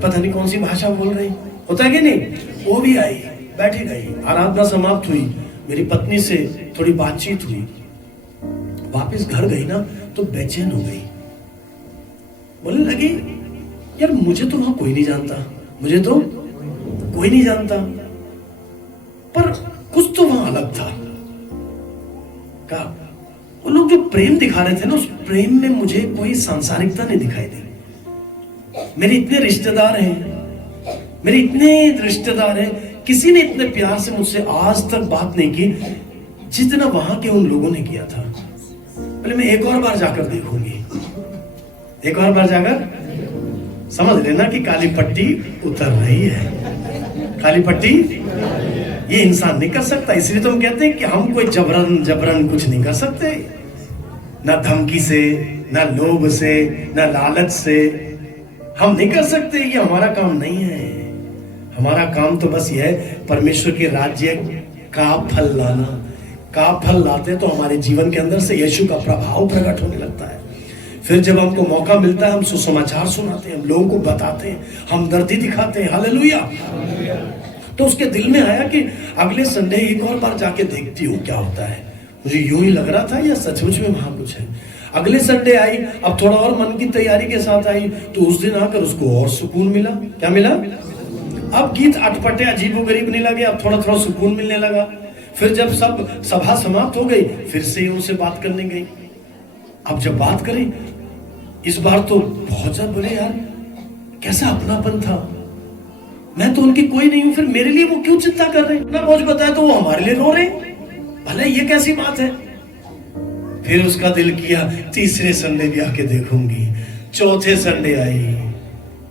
पता नहीं कौन सी भाषा बोल रही, होता है कि नहीं। वो भी आई, बैठी गई, आराधना समाप्त हुई, मेरी पत्नी से थोड़ी बातचीत हुई, वापस घर गई ना तो बेचैन हो गई। बोलने लगी यार मुझे तो वहां कोई नहीं जानता, मुझे तो कोई नहीं जानता, पर कुछ तो वहां अलग था। क्या वो लोग जो प्रेम दिखा रहे थे ना, उस प्रेम में मुझे कोई सांसारिकता नहीं दिखाई दी। मेरे इतने रिश्तेदार हैं, मेरे इतने रिश्तेदार हैं, किसी ने इतने प्यार से मुझसे आज तक बात नहीं की जितना वहां के उन लोगों ने किया था। पहले मैं एक और बार जाकर देखूंगी, एक और बार जाकर समझ लेना कि काली पट्टी उतर रही है। काली पट्टी ये इंसान नहीं कर सकता। इसलिए तो हम कहते हैं कि हम कोई जबरन कुछ नहीं कर सकते, ना धमकी से, ना लोभ से, ना लालच से हम नहीं कर सकते। ये हमारा काम नहीं है। हमारा काम तो बस ये है परमेश्वर के राज्य का फल लाना। का फल लाते तो हमारे जीवन के अंदर से यीशु का प्रभाव प्रकट होने लगता है। फिर जब हमको मौका मिलता है हम सुसमाचार सुनाते हैं, हम लोगों को बताते हैं, हमदर्दी दिखाते हैं। हालेलुया। तो उसके दिल में आया कि अगले संडे एक और बार जाके देखती हूँ क्या होता है। मुझे यूं ही लग रहा था या सचमुच में वहां कुछ है। अगले संडे आई, अब थोड़ा और मन की तैयारी के साथ आई, तो उस दिन आकर उसको और सुकून मिला। क्या मिला? अब गीत अटपटे अजीबोगरीब नहीं लगे, अब थोड़ा थोड़ा सुकून मिलने लगा। फिर जब सब सभा समाप्त हो गई, फिर से उनसे बात करने गई। अब जब बात करी इस बार तो बहुत ज्यादा, बोले यार कैसा अपनापन था, मैं तो उनकी कोई नहीं हूं, फिर मेरे लिए वो क्यों चिंता कर रहे हैं? ना मुझे बताया तो वो हमारे लिए रो रहे, भले ये कैसी बात है। फिर उसका दिल किया तीसरे संडे भी आके देखूंगी। चौथे संडे आई,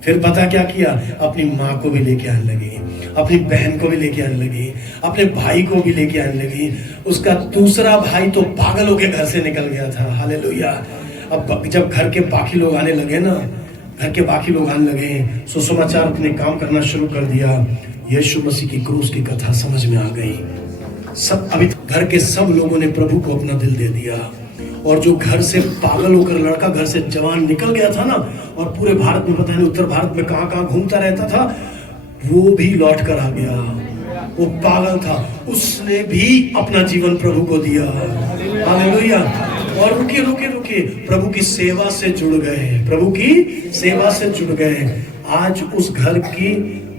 फिर पता क्या किया, अपनी माँ को भी लेके आने लगी, अपनी बहन को भी लेके आने लगी, अपने भाई को भी लेके आने लगी। उसका दूसरा भाई तो पागल होके घर से निकल गया था। हालेलुया। अब जब घर के बाकी लोग आने लगे ना, घर के बाकी लोग आने लगे, सुसमाचार अपने काम करना शुरू कर दिया। यीशु मसीह की क्रूस की कथा समझ में आ गई। सब अभी घर के सब लोगों ने प्रभु को अपना दिल दे दिया। और जो घर से पागल होकर लड़का घर से जवान निकल गया था ना, और पूरे भारत में पता नहीं उत्तर भारत में कहां कहां घूमता रहता था, वो भी लौट कर आ गया। वो पागल था, उसने भी अपना जीवन प्रभु को दिया। हालेलुया। और रुके रुके रुके प्रभु की सेवा से जुड़ गए, प्रभु की सेवा से जुड़ गए। आज उस घर की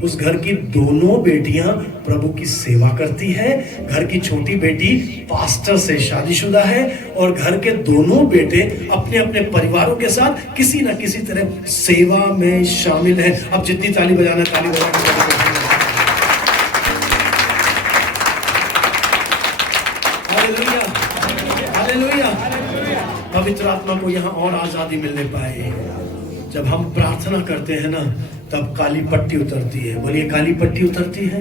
उस घर की दोनों बेटियां प्रभु की सेवा करती है। घर की छोटी बेटी पास्टर से शादीशुदा है और घर के दोनों बेटे अपने अपने परिवारों के साथ किसी न किसी तरह सेवा में शामिल है। अब जितनी ताली बजाना ताली बजाना। Hallelujah, hallelujah. पवित्र आत्मा को यहाँ और आजादी मिलने पाए। जब हम प्रार्थना करते हैं ना, तब काली पट्टी उतरती है। बोलिए, काली पट्टी उतरती है।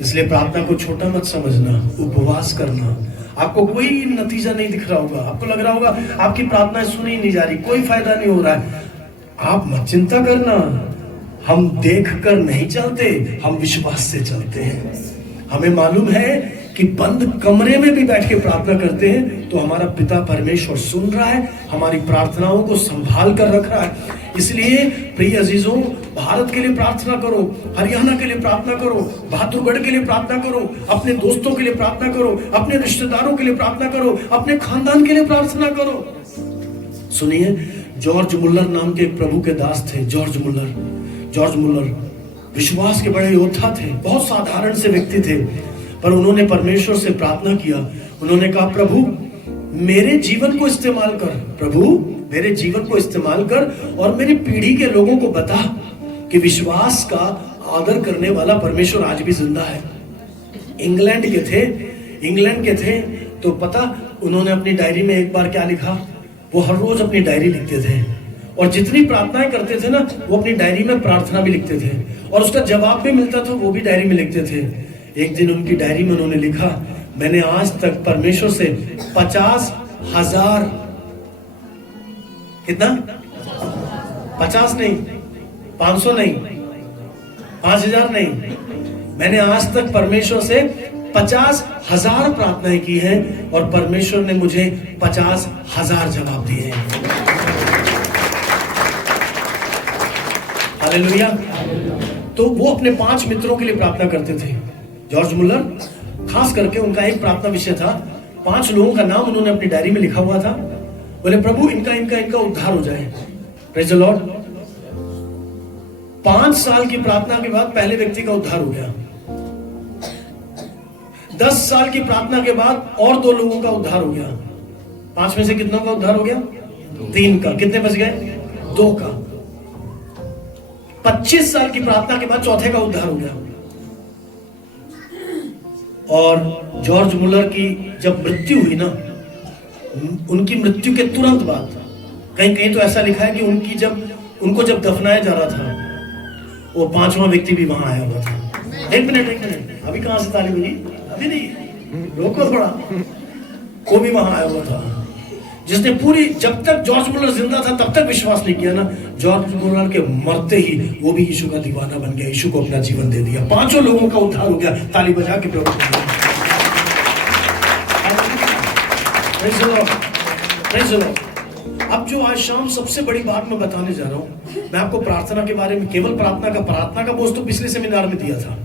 इसलिए प्रार्थना को छोटा मत समझना, उपवास करना। आपको कोई नतीजा नहीं दिख रहा होगा, आपको लग रहा होगा आपकी प्रार्थना सुनी नहीं जा रही, कोई फायदा नहीं हो रहा है। आप मत चिंता करना, हम देख कर नहीं चलते, हम विश्वास से चलते हैं। हमें मालूम है कि बंद कमरे में भी बैठ के प्रार्थना करते हैं तो हमारा पिता परमेश्वर सुन रहा है, हमारी प्रार्थनाओं को संभाल कर रख रहा है। इसलिए प्रिय अजीजों, भारत के लिए प्रार्थना करो, हरियाणा के लिए प्रार्थना करो, बहादुरगढ़ के लिए प्रार्थना करो, अपने दोस्तों के लिए प्रार्थना करो, अपने रिश्तेदारों के लिए प्रार्थना करो, अपने खानदान के लिए प्रार्थना करो। सुनिए, जॉर्ज मुल्लर नाम के एक प्रभु के दास थे। जॉर्ज मुल्लर विश्वास के बड़े योद्धा थे, बहुत साधारण से व्यक्ति थे, पर उन्होंने परमेश्वर से प्रार्थना किया। उन्होंने कहा, प्रभु मेरे जीवन को इस्तेमाल कर, प्रभु मेरे जीवन को इस्तेमाल कर और मेरी पीढ़ी के लोगों को बता कि विश्वास का आदर करने वाला परमेश्वर आज भी जिंदा है। इंग्लैंड के थे तो पता उन्होंने अपनी डायरी में एक बार क्या लिखा, वो हर रोज अपनी डायरी लिखते थे और जितनी प्रार्थनाएं करते थे ना, वो अपनी डायरी में प्रार्थना भी लिखते थे और उसका जवाब भी मिलता था, वो भी डायरी में लिखते थे। एक दिन उनकी डायरी में उन्होंने लिखा, मैंने आज तक परमेश्वर से 50,000, कितना, 50 नहीं, 500 नहीं, 5,000 नहीं, मैंने आज तक परमेश्वर से 50,000 प्रार्थनाएं की हैं और परमेश्वर ने मुझे 50,000 जवाब दिए हैं। हालेलुया। तो वो अपने 5 मित्रों के लिए प्रार्थना करते थे। जॉर्ज मुल्लर, खास करके उनका एक प्रार्थना विषय था, 5 लोगों का नाम उन्होंने अपनी डायरी में लिखा हुआ था। बोले, प्रभु इनका उद्धार हो जाए। Praise the Lord. 5 साल की प्रार्थना के बाद पहले व्यक्ति का उद्धार हो गया। 10 साल की प्रार्थना के बाद और 2 लोगों का उद्धार हो गया। 5 में से कितनों का उद्धार हो गया? 3 का। कितने बच गए? 2 का। 25 साल की प्रार्थना के बाद चौथे का उद्धार हो गया। और जॉर्ज मुल्लर की जब मृत्यु हुई ना, उनकी मृत्यु के तुरंत बाद, कहीं तो ऐसा लिखा है कि उनको जब दफनाया जा रहा था, वो 5वां व्यक्ति भी वहां आया हुआ था। एक मिनट, अभी कहां से ताली बजी? अभी नहीं, रोको थोड़ा। वो भी वहां आया हुआ था, जिसने जब तक जॉर्ज मुल्लर जिंदा था तब तक विश्वास नहीं किया ना, जॉर्ज मुल्लर के मरते ही वो भी यीशु का दीवाना बन गया, यीशु को अपना जीवन दे दिया। 5 लोगों का उद्धार हो गया। ताली बजा के प्रभु। अब जो आज शाम सबसे बड़ी बात मैं बताने जा रहा हूं, मैं आपको प्रार्थना के बारे में, केवल प्रार्थना का बोझ तो पिछले सेमिनार में दिया था।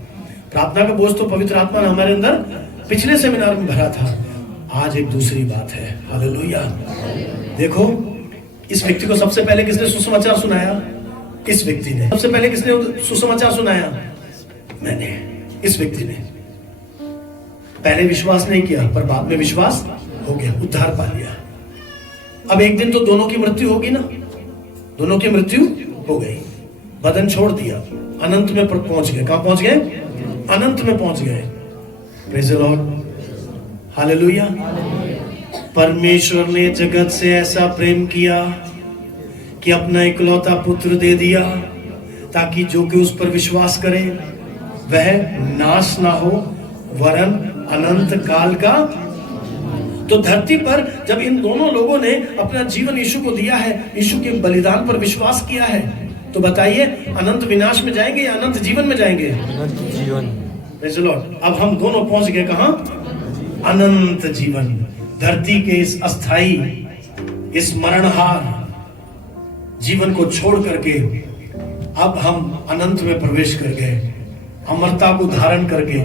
प्रार्थना का बोझ तो पवित्र आत्मा ने हमारे अंदर पिछले सेमिनार में भरा था। आज एक दूसरी बात है। हालेलुया। देखो, इस व्यक्ति को सबसे पहले किसने सुसमाचार सुनाया? इस व्यक्ति ने। सबसे पहले किसने सुसमाचार सुनाया? मैंने। इस व्यक्ति ने पहले विश्वास नहीं किया, पर बाद में विश्वास हो गया, उद्धार पा लिया। अब एक दिन तो दोनों की मृत्यु होगी ना, दोनों की मृत्यु हो गई, बदन छोड़ दिया, अनंत में पहुंच गए। कहां पहुंच गए? अनंत में पहुंच गए। Praise the Lord. हालेलुया। परमेश्वर ने जगत से ऐसा प्रेम किया कि अपना इकलौता पुत्र दे दिया, ताकि जो कि उस पर विश्वास करे वह नाश ना हो, वरन अनंत काल का। तो धरती पर जब इन दोनों लोगों ने अपना जीवन यीशु को दिया है, यीशु के बलिदान पर विश्वास किया है, तो बताइए अनंत विनाश में जाएंगे या अनंत जीवन में जाएंगे? अनंत जीवन। Praise the Lord. अब हम दोनों पहुंच गए कहां? अनंत जीवन। धरती के इस अस्थाई, इस मरणहार जीवन को छोड़ करके अब हम अनंत में प्रवेश कर गए, अमरता को धारण करके।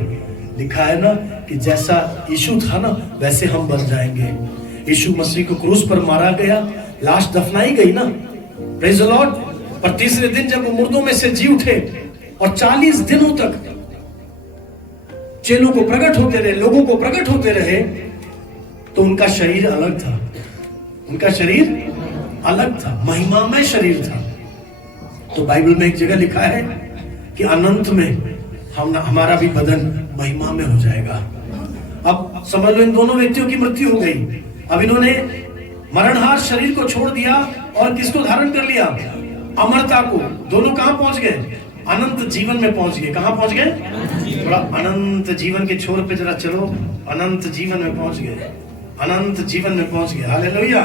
लिखा है ना कि जैसा यीशु था ना, वैसे हम बन जाएंगे। यीशु मसीह को क्रूस पर मारा गया, लाश दफनाई गई ना, प्रेज़ द लॉर्ड। पर तीसरे दिन जब वो मुर्दों में से जी उठे, और 40 दिनों तक चेलों को प्रकट होते रहे, लोगों को प्रकट होते रहे, तो उनका शरीर अलग था, उनका शरीर अलग था, महिमामय शरीर था। तो बाइबल में एक जगह लिखा है कि अनंत में हमारा भी बदन महिमा में हो जाएगा। अब समझ लो इन दोनों व्यक्तियों की मृत्यु हो गई। अब इन्होंने मरणहार शरीर को छोड़ दिया और किसको धारण कर लिया? अमरता को। दोनों कहां पहुंच गए? अनंत जीवन में पहुंच गए। कहां पहुंच गए? थोड़ा अनंत जीवन के छोर पे जरा चलो। अनंत जीवन में पहुंच गए, अनंत जीवन में पहुंच गए। हालेलुया।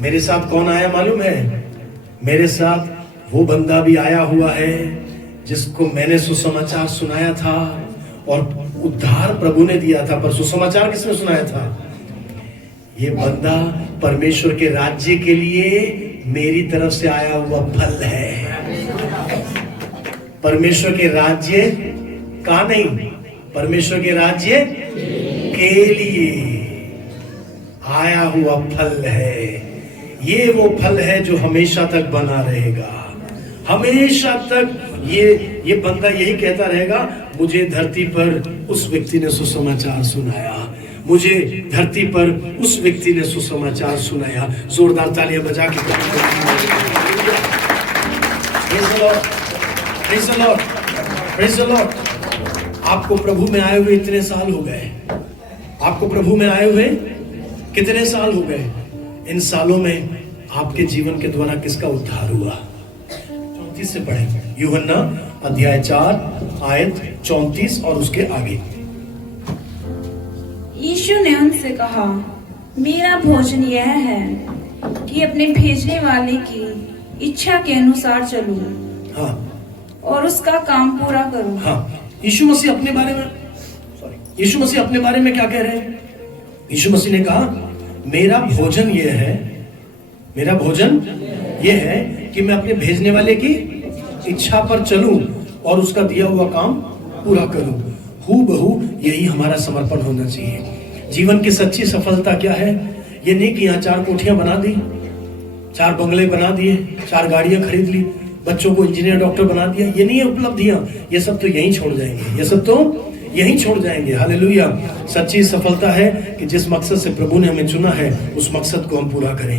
मेरे साथ कौन आया मालूम है? मेरे साथ वो बंदा भी आया हुआ है जिसको मैंने सुसमाचार सुनाया था और उद्धार प्रभु ने दिया था। पर सुसमाचार किसने सुनाया था? ये बंदा परमेश्वर के राज्य के लिए मेरी तरफ से आया हुआ फल है। परमेश्वर के राज्य का नहीं, परमेश्वर के राज्य के लिए आया हुआ फल है। ये वो फल है जो हमेशा तक बना रहेगा, हमेशा तक। ये बंदा यही कहता रहेगा, मुझे धरती पर उस व्यक्ति ने सुसमाचार सुनाया, मुझे धरती पर उस व्यक्ति ने सुसमाचार सुनाया। जोरदार तालियां बजा के praise the Lord, praise the Lord. आपको प्रभु में आए हुए इतने साल हो गए, आपको प्रभु में आए हुए कितने साल हो गए? इन सालों में आपके जीवन के द्वारा किसका उद्धार हुआ? 34 से पढ़े, यूहन्ना अध्याय 4 आयत 34 और उसके आगे। यीशु ने उनसे कहा, मेरा भोजन यह है कि अपने भेजने वाले की इच्छा के अनुसार चलूं, हाँ, और उसका काम पूरा करूं। हाँ, यीशु मसीह अपने बारे में, यीशु मसीह अपने बारे में क्या कह रहे हैं? यीशु मसीह ने कहा, मेरा भोजन यह है, मेरा भोजन यह है कि मैं अपने भेजने वाले की इच्छा पर चलूं और उसका दिया हुआ काम पूरा करूं। हूबहू यही हमारा समर्पण होना चाहिए। जीवन की सच्ची सफलता क्या है? ये नहीं कि यहाँ 4 कोठियां बना दी, 4 बंगले बना दिए, 4 गाड़ियां खरीद ली, बच्चों को इंजीनियर डॉक्टर बना दिया। ये नहीं है उपलब्धियां, ये सब तो यहीं छोड़ जाएंगे, ये सब तो यहीं छोड़ जाएंगे। हालेलुया। सच्ची सफलता है कि जिस मकसद से प्रभु ने हमें चुना है उस मकसद को हम पूरा करें।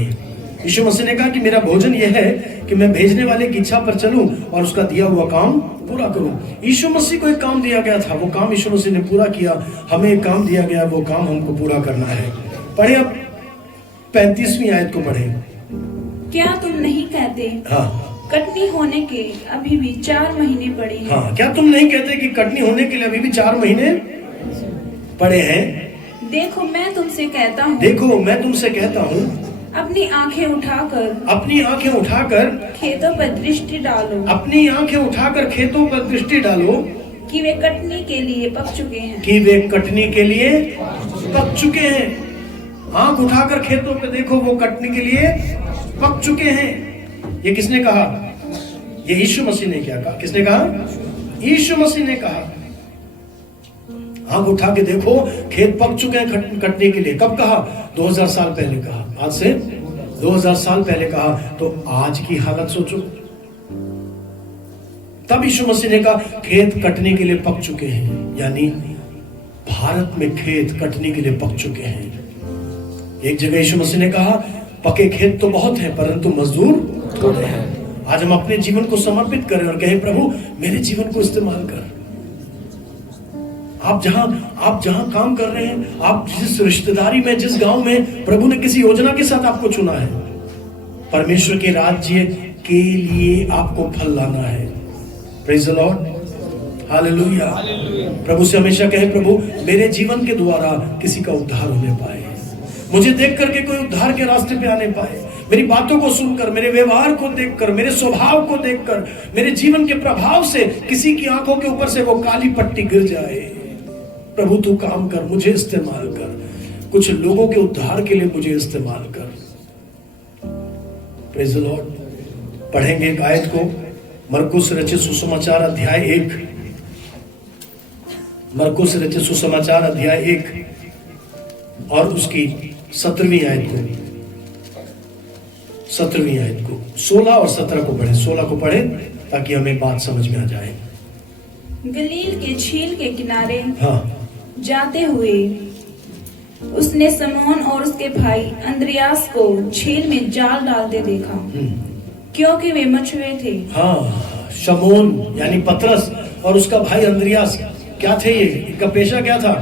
यीशु मसीह ने कहा कि मेरा भोजन यह है कि मैं भेजने वाले की इच्छा पर चलूं और उसका दिया हुआ काम पूरा करूं। यीशु मसीह को एक काम दिया गया था, वो काम यीशु मसीह ने पूरा किया। हमें एक काम दिया गया, वो काम हमको पूरा करना है। पढ़े अब 35वीं आयत को पढ़े। क्या तुम नहीं कहते, हाँ, कटनी होने के अभी भी 4 महीने पड़े हैं? हाँ, क्या तुम नहीं कहते कि कटनी होने के लिए अभी भी 4 महीने पड़े हैं? देखो मैं तुमसे कहता हूँ, देखो मैं तुमसे कहता हूँ, अपनी आंखें उठाकर खेतों पर दृष्टि डालो, अपनी आंखें उठाकर खेतों पर दृष्टि डालो कि वे कटनी के लिए पक चुके हैं। कि वे कटनी के लिए पक चुके हैं। आंख उठाकर खेतों पे देखो, वो कटनी के लिए पक चुके हैं। ये किसने कहा? ये यीशु मसीह ने क्या कहा? किसने कहा? यीशु मसीह ने कहा। आंख उठा के देखो, खेत पक चुके हैं कटने के लिए। कब कहा? 2000 साल पहले कहा। आज से 2000 साल पहले कहा। तो आज की हालत सोचो। तब यीशु मसीह ने कहा खेत कटने के लिए पक चुके हैं, यानी भारत में खेत कटने के लिए पक चुके हैं। एक जगह यीशु मसीह ने कहा पके खेत तो बहुत हैं परंतु मजदूर थोड़े हैं। आज हम अपने जीवन को समर्पित करें और कहें प्रभु मेरे जीवन को इस्तेमाल कर। आप जहां काम कर रहे हैं, आप जिस रिश्तेदारी में, जिस गांव में प्रभु ने किसी योजना के साथ आपको चुना है, परमेश्वर के राज्य के लिए आपको फल लाना है। Praise the Lord, hallelujah. प्रभु से हमेशा कहे प्रभु मेरे जीवन के द्वारा किसी का उद्धार होने पाए, मुझे देख करके कोई उद्धार के रास्ते पे आने पाए, मेरी बातों को सुनकर, मेरे व्यवहार को देखकर, मेरे स्वभाव को देखकर, मेरे जीवन के प्रभाव से किसी की आंखों के ऊपर से वो काली पट्टी गिर जाए। प्रभु तू काम कर, मुझे इस्तेमाल कर, कुछ लोगों के उद्धार के लिए मुझे इस्तेमाल कर। Praise the Lord. पढ़ेंगे एक आयत को, मरकुस रचित सुसमाचार अध्याय 1, मरकुस रचित सुसमाचार अध्याय 1 और उसकी 17वीं आयत को, 17वीं आयत को, 16 और 17 को पढ़े। 16 को पढ़े ताकि हमें बात समझ में आ जाए। गलील के झील के किनारे हाँ, जाते हुए उसने समौन और उसके भाई अंद्रयास को झील में जाल डालते देखा, क्योंकि वे मछुए थे। हाँ, शमौन यानी पतरस और उसका भाई अंद्रयास क्या थे? ये इनका पेशा क्या था?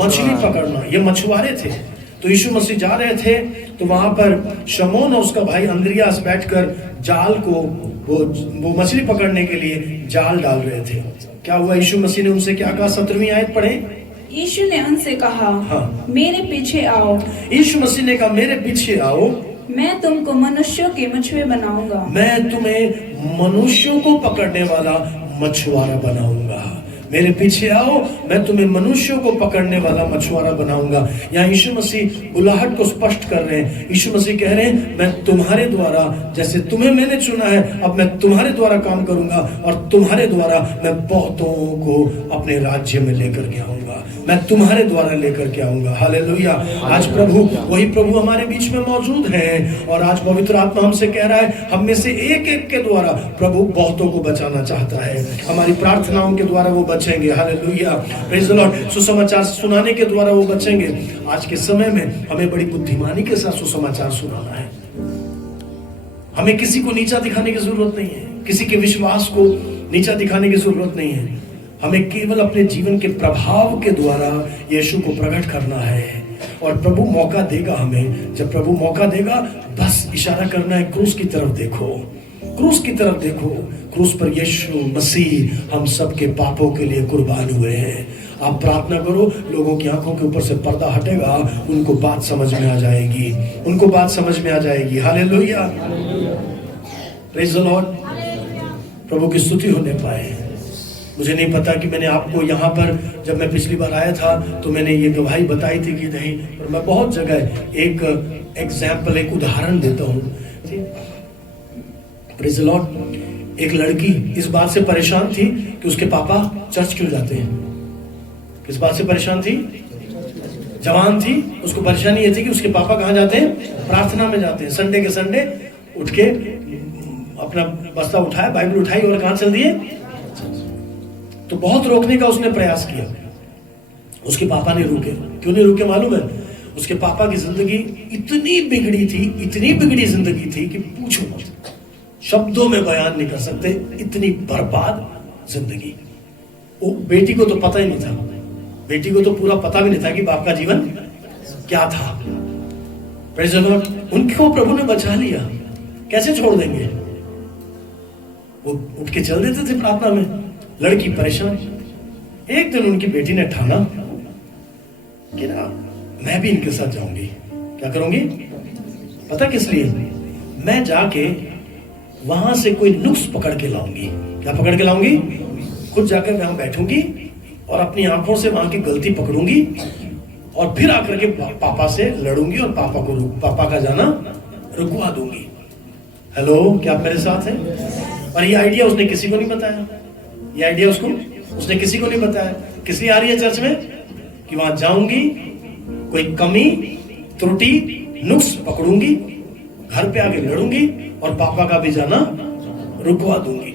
मछली पकड़ना। ये मछुआरे थे। तो यीशु मसीह जा रहे थे तो वहां पर शमौन और उसका भाई अंद्रयास बैठकर जाल को वो मछली पकड़ने के लिए जाल डाल रहे थे। क्या हुआ? यीशु मसीह ने उनसे क्या कहा? 17वीं आयत पढ़े। यीशु ने उनसे कहा, हाँ। मेरे पीछे आओ। यीशु मसीह ने कहा, मेरे पीछे आओ, मैं तुमको मनुष्यों के मछुए बनाऊंगा। मैं तुम्हें मनुष्यों को पकड़ने वाला मछुआरा बनाऊंगा। मेरे पीछे आओ, मैं तुम्हें मनुष्यों को पकड़ने वाला मछुआरा बनाऊंगा। यहाँ यीशु मसीह बुलाहट को स्पष्ट कर रहे हैं। यीशु मसीह कह रहे हैं, मैं तुम्हारे द्वारा, जैसे तुम्हें मैंने चुना है, अब मैं तुम्हारे द्वारा काम करूंगा और तुम्हारे द्वारा मैं बहुतों को अपने राज्य में लेकर के आऊंगा। मैं तुम्हारे द्वारा लेकर के आऊंगा। हालेलुया। आज वही प्रभु हमारे बीच में मौजूद है और आज पवित्र आत्मा हमसे कह रहा है, हम में से एक एक के द्वारा प्रभु बहुतों को बचाना चाहता है। हमारी प्रार्थनाओं के द्वारा वो बचेंगे। Hallelujah, praise the Lord. सुसमाचार सुनाने के द्वारा वो बचेंगे। आज के समय में हमें बड़ी बुद्धिमानी के साथ सुसमाचार सुनाना है। हमें किसी को नीचा दिखाने की जरूरत नहीं है, किसी के विश्वास को नीचा दिखाने की जरूरत नहीं है। हमें केवल अपने जीवन के प्रभाव के द्वारा यीशु को प्रकट करना है और प्रभु मौका देगा हमें। जब प्रभु मौका देगा, बस इशारा करना है, क्रूस की तरफ देखो, क्रूस की तरफ देखो। क्रूस पर यीशु मसीह हम सबके पापों के लिए कुर्बान हुए हैं। आप प्रार्थना करो, लोगों की आंखों के ऊपर से पर्दा हटेगा, उनको बात समझ में आ जाएगी, उनको बात समझ में आ जाएगी। Hallelujah, praise the Lord. प्रभु की स्तुति होने पाए। मुझे नहीं पता कि मैंने आपको यहाँ पर, जब मैं पिछली बार आया था तो मैंने ये गवाही बताई थी कि नहीं, पर मैं बहुत जगह एक एग्जाम्पल, एक उदाहरण देता हूँ। Praise the Lord. एक लड़की इस बात से परेशान थी कि उसके पापा चर्च क्यों जाते हैं। किस बात से परेशान थी? जवान थी, उसको परेशानी ये थी कि उसके पापा कहाँ जाते हैं? प्रार्थना में जाते हैं। संडे के संडे उठ के अपना बस्ता उठाया, बाइबल उठाई और कहाँ चल दिए? तो बहुत रोकने का उसने प्रयास किया। उसके पापा ने रोके। क्यों नहीं रोके मालूम है? उसके पापा की जिंदगी इतनी बिगड़ी थी, इतनी बिगड़ी जिंदगी थी कि पूछो मत, शब्दों में बयान नहीं कर सकते, इतनी बर्बाद जिंदगी। वो बेटी को तो पता ही नहीं था, बेटी को तो पूरा पता भी नहीं था कि बाप का जीवन क्या था। Praise the Lord. उनको प्रभु ने बचा लिया। कैसे छोड़ देंगे? वो उठ के चल देते थे प्रार्थना में। लड़की परेशान। एक दिन उनकी बेटी ने ठाना कि ना, मैं भी इनके साथ जाऊंगी। क्या करूंगी? पता किस लिए? मैं जाके वहां से कोई नुक्स पकड़ के लाऊंगी। क्या पकड़ के लाऊंगी? खुद जाकर वहां बैठूंगी और अपनी आंखों से वहां की गलती पकड़ूंगी और फिर आकर के पापा से लड़ूंगी और पापा का जाना रुकवा दूंगी। हेलो, क्या आप मेरे साथ हैं? और ये आइडिया उसने किसी को नहीं बताया। ये आइडिया उसने किसी को नहीं बताया। किस लिए आ रही है चर्च में? कि वहां जाऊंगी, कोई कमी त्रुटि नुक्स पकड़ूंगी, घर पे आके लड़ूंगी और पापा का भी जाना रुकवा दूंगी।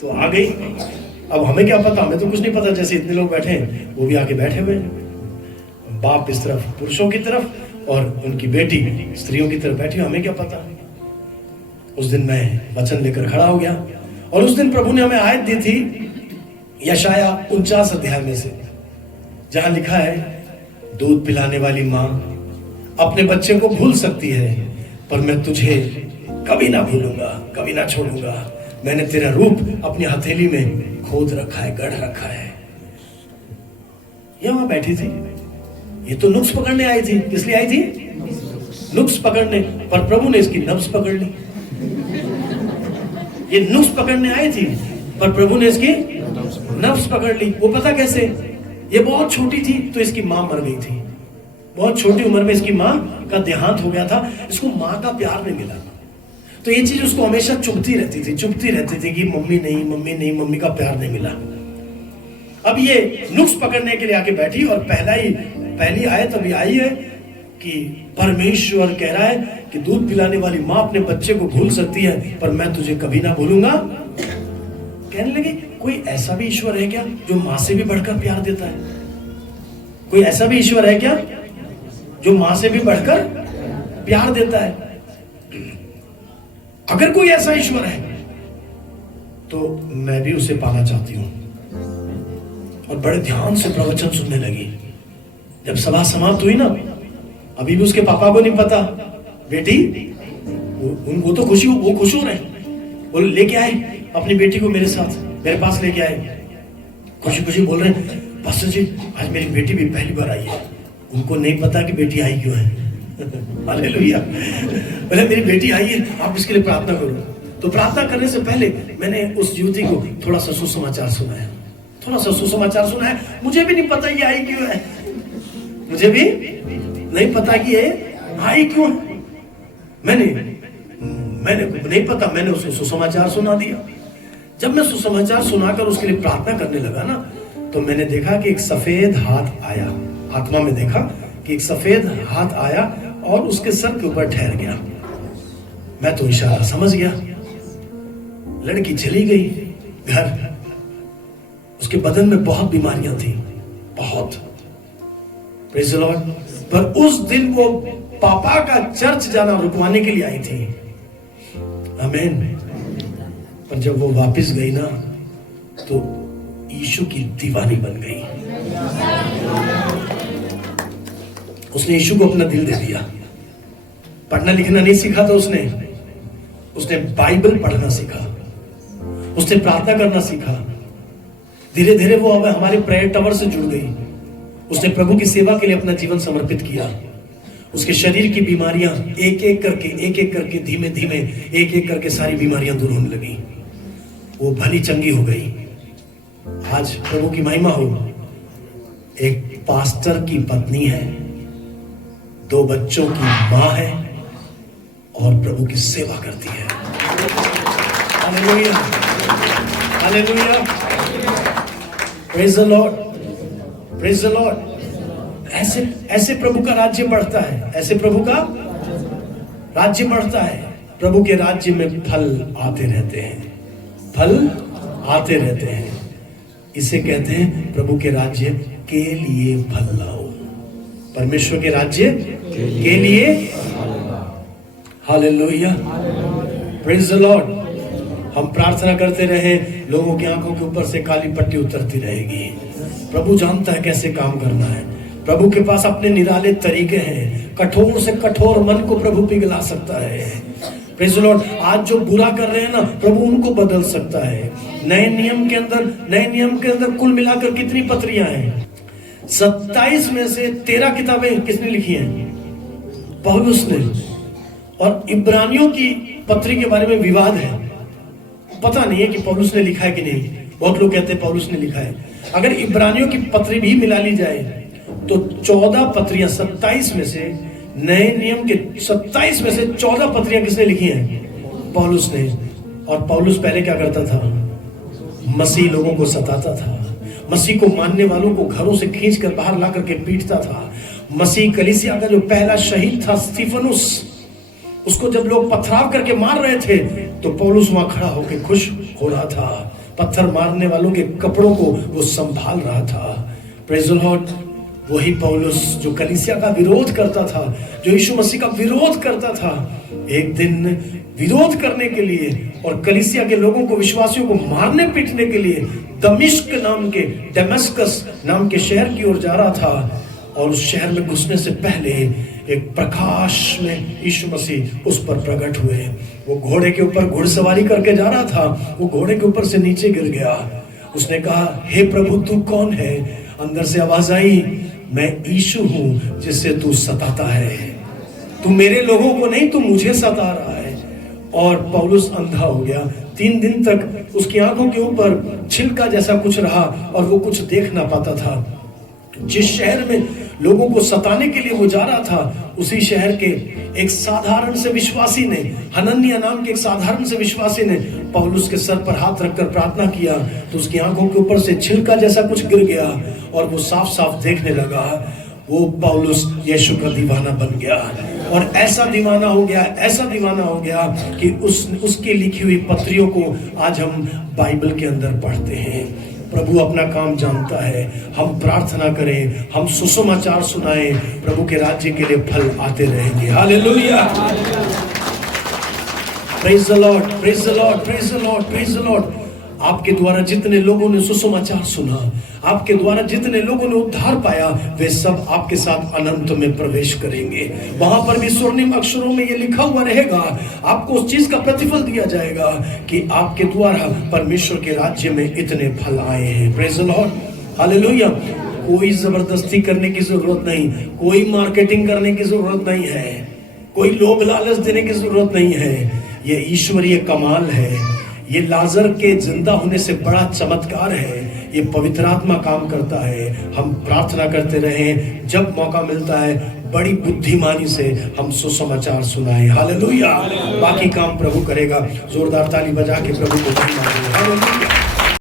तो आ गई। अब हमें क्या पता? हमें तो कुछ नहीं पता। जैसे इतने लोग बैठे हैं, वो भी आके बैठे हुए हैं। बाप इस तरफ पुरुषों की तरफ और उनकी बेटी स्त्रियों की तरफ बैठी। हमें क्या पता? उस दिन मैं वचन लेकर खड़ा हो गया और उस दिन प्रभु ने हमें आयत दी थी यशाया 49 अध्याय में से, जहां लिखा है, दूध पिलाने वाली मां अपने बच्चे को भूल सकती है, पर मैं तुझे कभी ना भूलूंगा, कभी ना छोड़ूंगा। मैंने तेरा रूप अपनी हथेली में खोद रखा है, गढ़ रखा है। ये वहां बैठी थी। ये तो नुक्स पकड़ने आई थी। किस लिए आई थी? नुक्स पकड़ने। पर प्रभु ने इसकी नब्ज पकड़ ली। ये नुक्स पकड़ने आई थी पर प्रभु ने इसकी नब्ज पकड़ ली। वो पता कैसे? ये बहुत छोटी थी तो इसकी मां मर गई थी। बहुत छोटी उम्र में इसकी मां का देहांत हो गया था। इसको मां का प्यार नहीं मिला, तो ये चीज उसको हमेशा चुभती रहती थी कि मम्मी नहीं, मम्मी नहीं, मम्मी का प्यार नहीं मिला। अब ये नुक्स पकड़ने के लिए आके बैठी और पहली आयत अभी आई है कि परमेश्वर कह रहा है कि दूध पिलाने वाली मां अपने बच्चे को भूल सकती है, पर मैं तुझे कभी ना भूलूंगा, कहने लगे कोई ऐसा भी ईश्वर है क्या जो मां से भी बढ़कर प्यार देता है? कोई ऐसा भी ईश्वर है क्या जो मां से भी बढ़कर प्यार देता है? अगर कोई ऐसा ईश्वर है तो मैं भी उसे पाना चाहती हूं। और बड़े ध्यान से प्रवचन सुनने लगी। जब सभा समाप्त हुई ना, अभी भी उसके पापा को नहीं पता। बेटी, उनको तो खुशी, वो खुश हो रहे, वो लेके आए अपनी बेटी को मेरे साथ, मेरे पास लेके आए, खुशी खुशी बोल रहे हैं पास्टर जी आज मेरी बेटी भी पहली बार आई है। उनको नहीं पता कि बेटी आई क्यों है। हालेलुया। बोले मेरी बेटी आई है, आप इसके लिए प्रार्थना करो। तो प्रार्थना करने से पहले मैंने उस युवती को थोड़ा सा सुसमाचार सुनाया, थोड़ा सा सुसमाचार सुनाया। मुझे भी नहीं पता ये आई क्यों है, मुझे भी नहीं पता कि ये आई क्यों। मैंने नहीं पता, मैंने उसे सुसमाचार सुना दिया। जब मैं सुसमाचार सुनाकर उसके लिए प्रार्थना करने लगा ना, तो मैंने देखा कि एक सफेद हाथ आया। आत्मा में देखा कि एक सफेद हाथ आया और उसके सर के ऊपर ठहर गया। मैं तो इशारा समझ गया। लड़की चली गई घर। उसके बदन में बहुत बीमारियां थी, बहुत। Praise the Lord. पर उस दिन वो पापा का चर्च जाना रुकवाने के लिए आई थी। आमीन। पर जब वो वापस गई ना, तो यीशु की दीवानी बन गई। उसने यीशु को अपना दिल दे दिया। पढ़ना लिखना नहीं सीखा था उसने बाइबल पढ़ना सीखा, उसने प्रार्थना करना सीखा। धीरे धीरे वो अब हमारे प्रेयर टावर से जुड़ गई। उसने प्रभु की सेवा के लिए अपना जीवन समर्पित किया। उसके शरीर की बीमारियां एक एक करके धीमे धीमे एक एक करके सारी बीमारियां दूर होने लगी। वो भली चंगी हो गई। आज प्रभु की महिमा हो। एक पास्टर की पत्नी है, 2 बच्चों की मां है और प्रभु की सेवा करती है। Hallelujah, hallelujah, praise the Lord, praise the Lord. ऐसे प्रभु का राज्य बढ़ता है, ऐसे प्रभु का राज्य बढ़ता है। प्रभु के राज्य में फल आते रहते हैं, फल आते रहते हैं। इसे कहते हैं प्रभु के राज्य के लिए फल लाओ, परमेश्वर के राज्य के लिए। Hallelujah, praise the Lord. हम प्रार्थना करते रहे, लोगों की आंखों के ऊपर से काली पट्टी उतरती रहेगी। प्रभु जानता है कैसे काम करना है। प्रभु के पास अपने निराले तरीके हैं। कठोर से कठोर मन को प्रभु पिघला सकता है। Praise the Lord. आज जो बुरा कर रहे हैं ना, प्रभु उनको बदल सकता है। नए नियम के अंदर कुल मिलाकर कितनी पत्रियां हैं? 27 में से 13 किताबें किसने लिखी हैं? पौलुस ने। और इब्रानियों की पत्री के बारे में विवाद है, पता नहीं है कि पौलुस ने लिखा है कि नहीं। बहुत लोग कहते हैं पौलुस ने लिखा है। अगर इब्रानियों की पत्री भी मिला ली जाए तो 14 पत्रियां, 27 में से, नए नियम के 27 में से 14 पत्रियां किसने लिखी हैं? पौलुस ने। और पौलुस पहले क्या करता था? मसीह लोगों को सताता था। मसीह को मानने वालों को घरों से खींच कर बाहर ला करके पीटता था। मसीह कलीसिया का जो पहला शहीद था स्टीफनुस, उसको जब लोग पथराव करके मार रहे थे तो पौलुस वहां खड़ा होकर खुश हो रहा था। पत्थर मारने वालों के कपड़ों को वो संभाल रहा था। Praise the Lord. वही पौलुस जो कलीसिया का विरोध करता था, जो यीशु मसीह का विरोध करता था, एक दिन विरोध करने के लिए और कलीसिया के लोगों को, विश्वासियों को मारने पीटने के लिए दमिश्क नाम के शहर की ओर जा रहा था। और उस शहर में घुसने से पहले एक प्रकाश में यीशु मसीह उस पर प्रकट हुए। वो घोड़े के ऊपर घुड़सवारी करके जा रहा था। वो घोड़े के ऊपर से नीचे गिर गया। उसने कहा, हे प्रभु तू कौन है? अंदर से आवाज आई, मैं यीशु हूं जिससे तू सताता है। तू मेरे लोगों को नहीं, तू मुझे सता रहा है। और पौलुस अंधा हो गया। 3 दिन तक उसकी आंखों के ऊपर छिलका जैसा कुछ रहा और वो कुछ देख ना पाता था। जिस शहर में लोगों को सताने के लिए वो जा रहा था, उसी शहर के एक साधारण से विश्वासी ने, हनन्याह नाम के एक साधारण से विश्वासी ने पौलुस के सर पर हाथ रखकर प्रार्थना किया तो उसकी आंखों के ऊपर से छिलका जैसा कुछ गिर गया और वो साफ साफ देखने लगा। वो पौलुस यीशु का दीवाना बन गया। और ऐसा दीवाना हो गया, ऐसा दीवाना हो गया कि उसकी लिखी हुई पत्रियों को आज हम बाइबल के अंदर पढ़ते हैं। प्रभु अपना काम जानता है। हम प्रार्थना करें, हम सुसमाचार सुनाएं, प्रभु के राज्य के लिए फल आते रहेंगे। Hallelujah, praise the Lord, praise the Lord, praise the Lord, praise the Lord. आपके द्वारा जितने लोगों ने सुसमाचार सुना, आपके द्वारा जितने लोगों ने उद्धार पाया, वे सब आपके साथ अनंत में प्रवेश करेंगे। वहां पर भी स्वर्णिम अक्षरों में ये लिखा हुआ रहेगा, आपको उस चीज का प्रतिफल दिया जाएगा कि आपके द्वारा परमेश्वर के राज्य में इतने फल आए हैं। Praise the Lord, hallelujah. कोई जबरदस्ती करने की जरूरत नहीं, कोई मार्केटिंग करने की जरूरत नहीं है, कोई लोभ लालच देने की जरूरत नहीं है। ये ईश्वरीय कमाल है। ये लाजर के जिंदा होने से बड़ा चमत्कार है। ये पवित्र आत्मा काम करता है। हम प्रार्थना करते रहें, जब मौका मिलता है बड़ी बुद्धिमानी से हम सुसमाचार सुनाएं। हालेलुया। बाकी काम प्रभु करेगा। जोरदार ताली बजा के प्रभु को धन्यवाद दें। हालेलुया।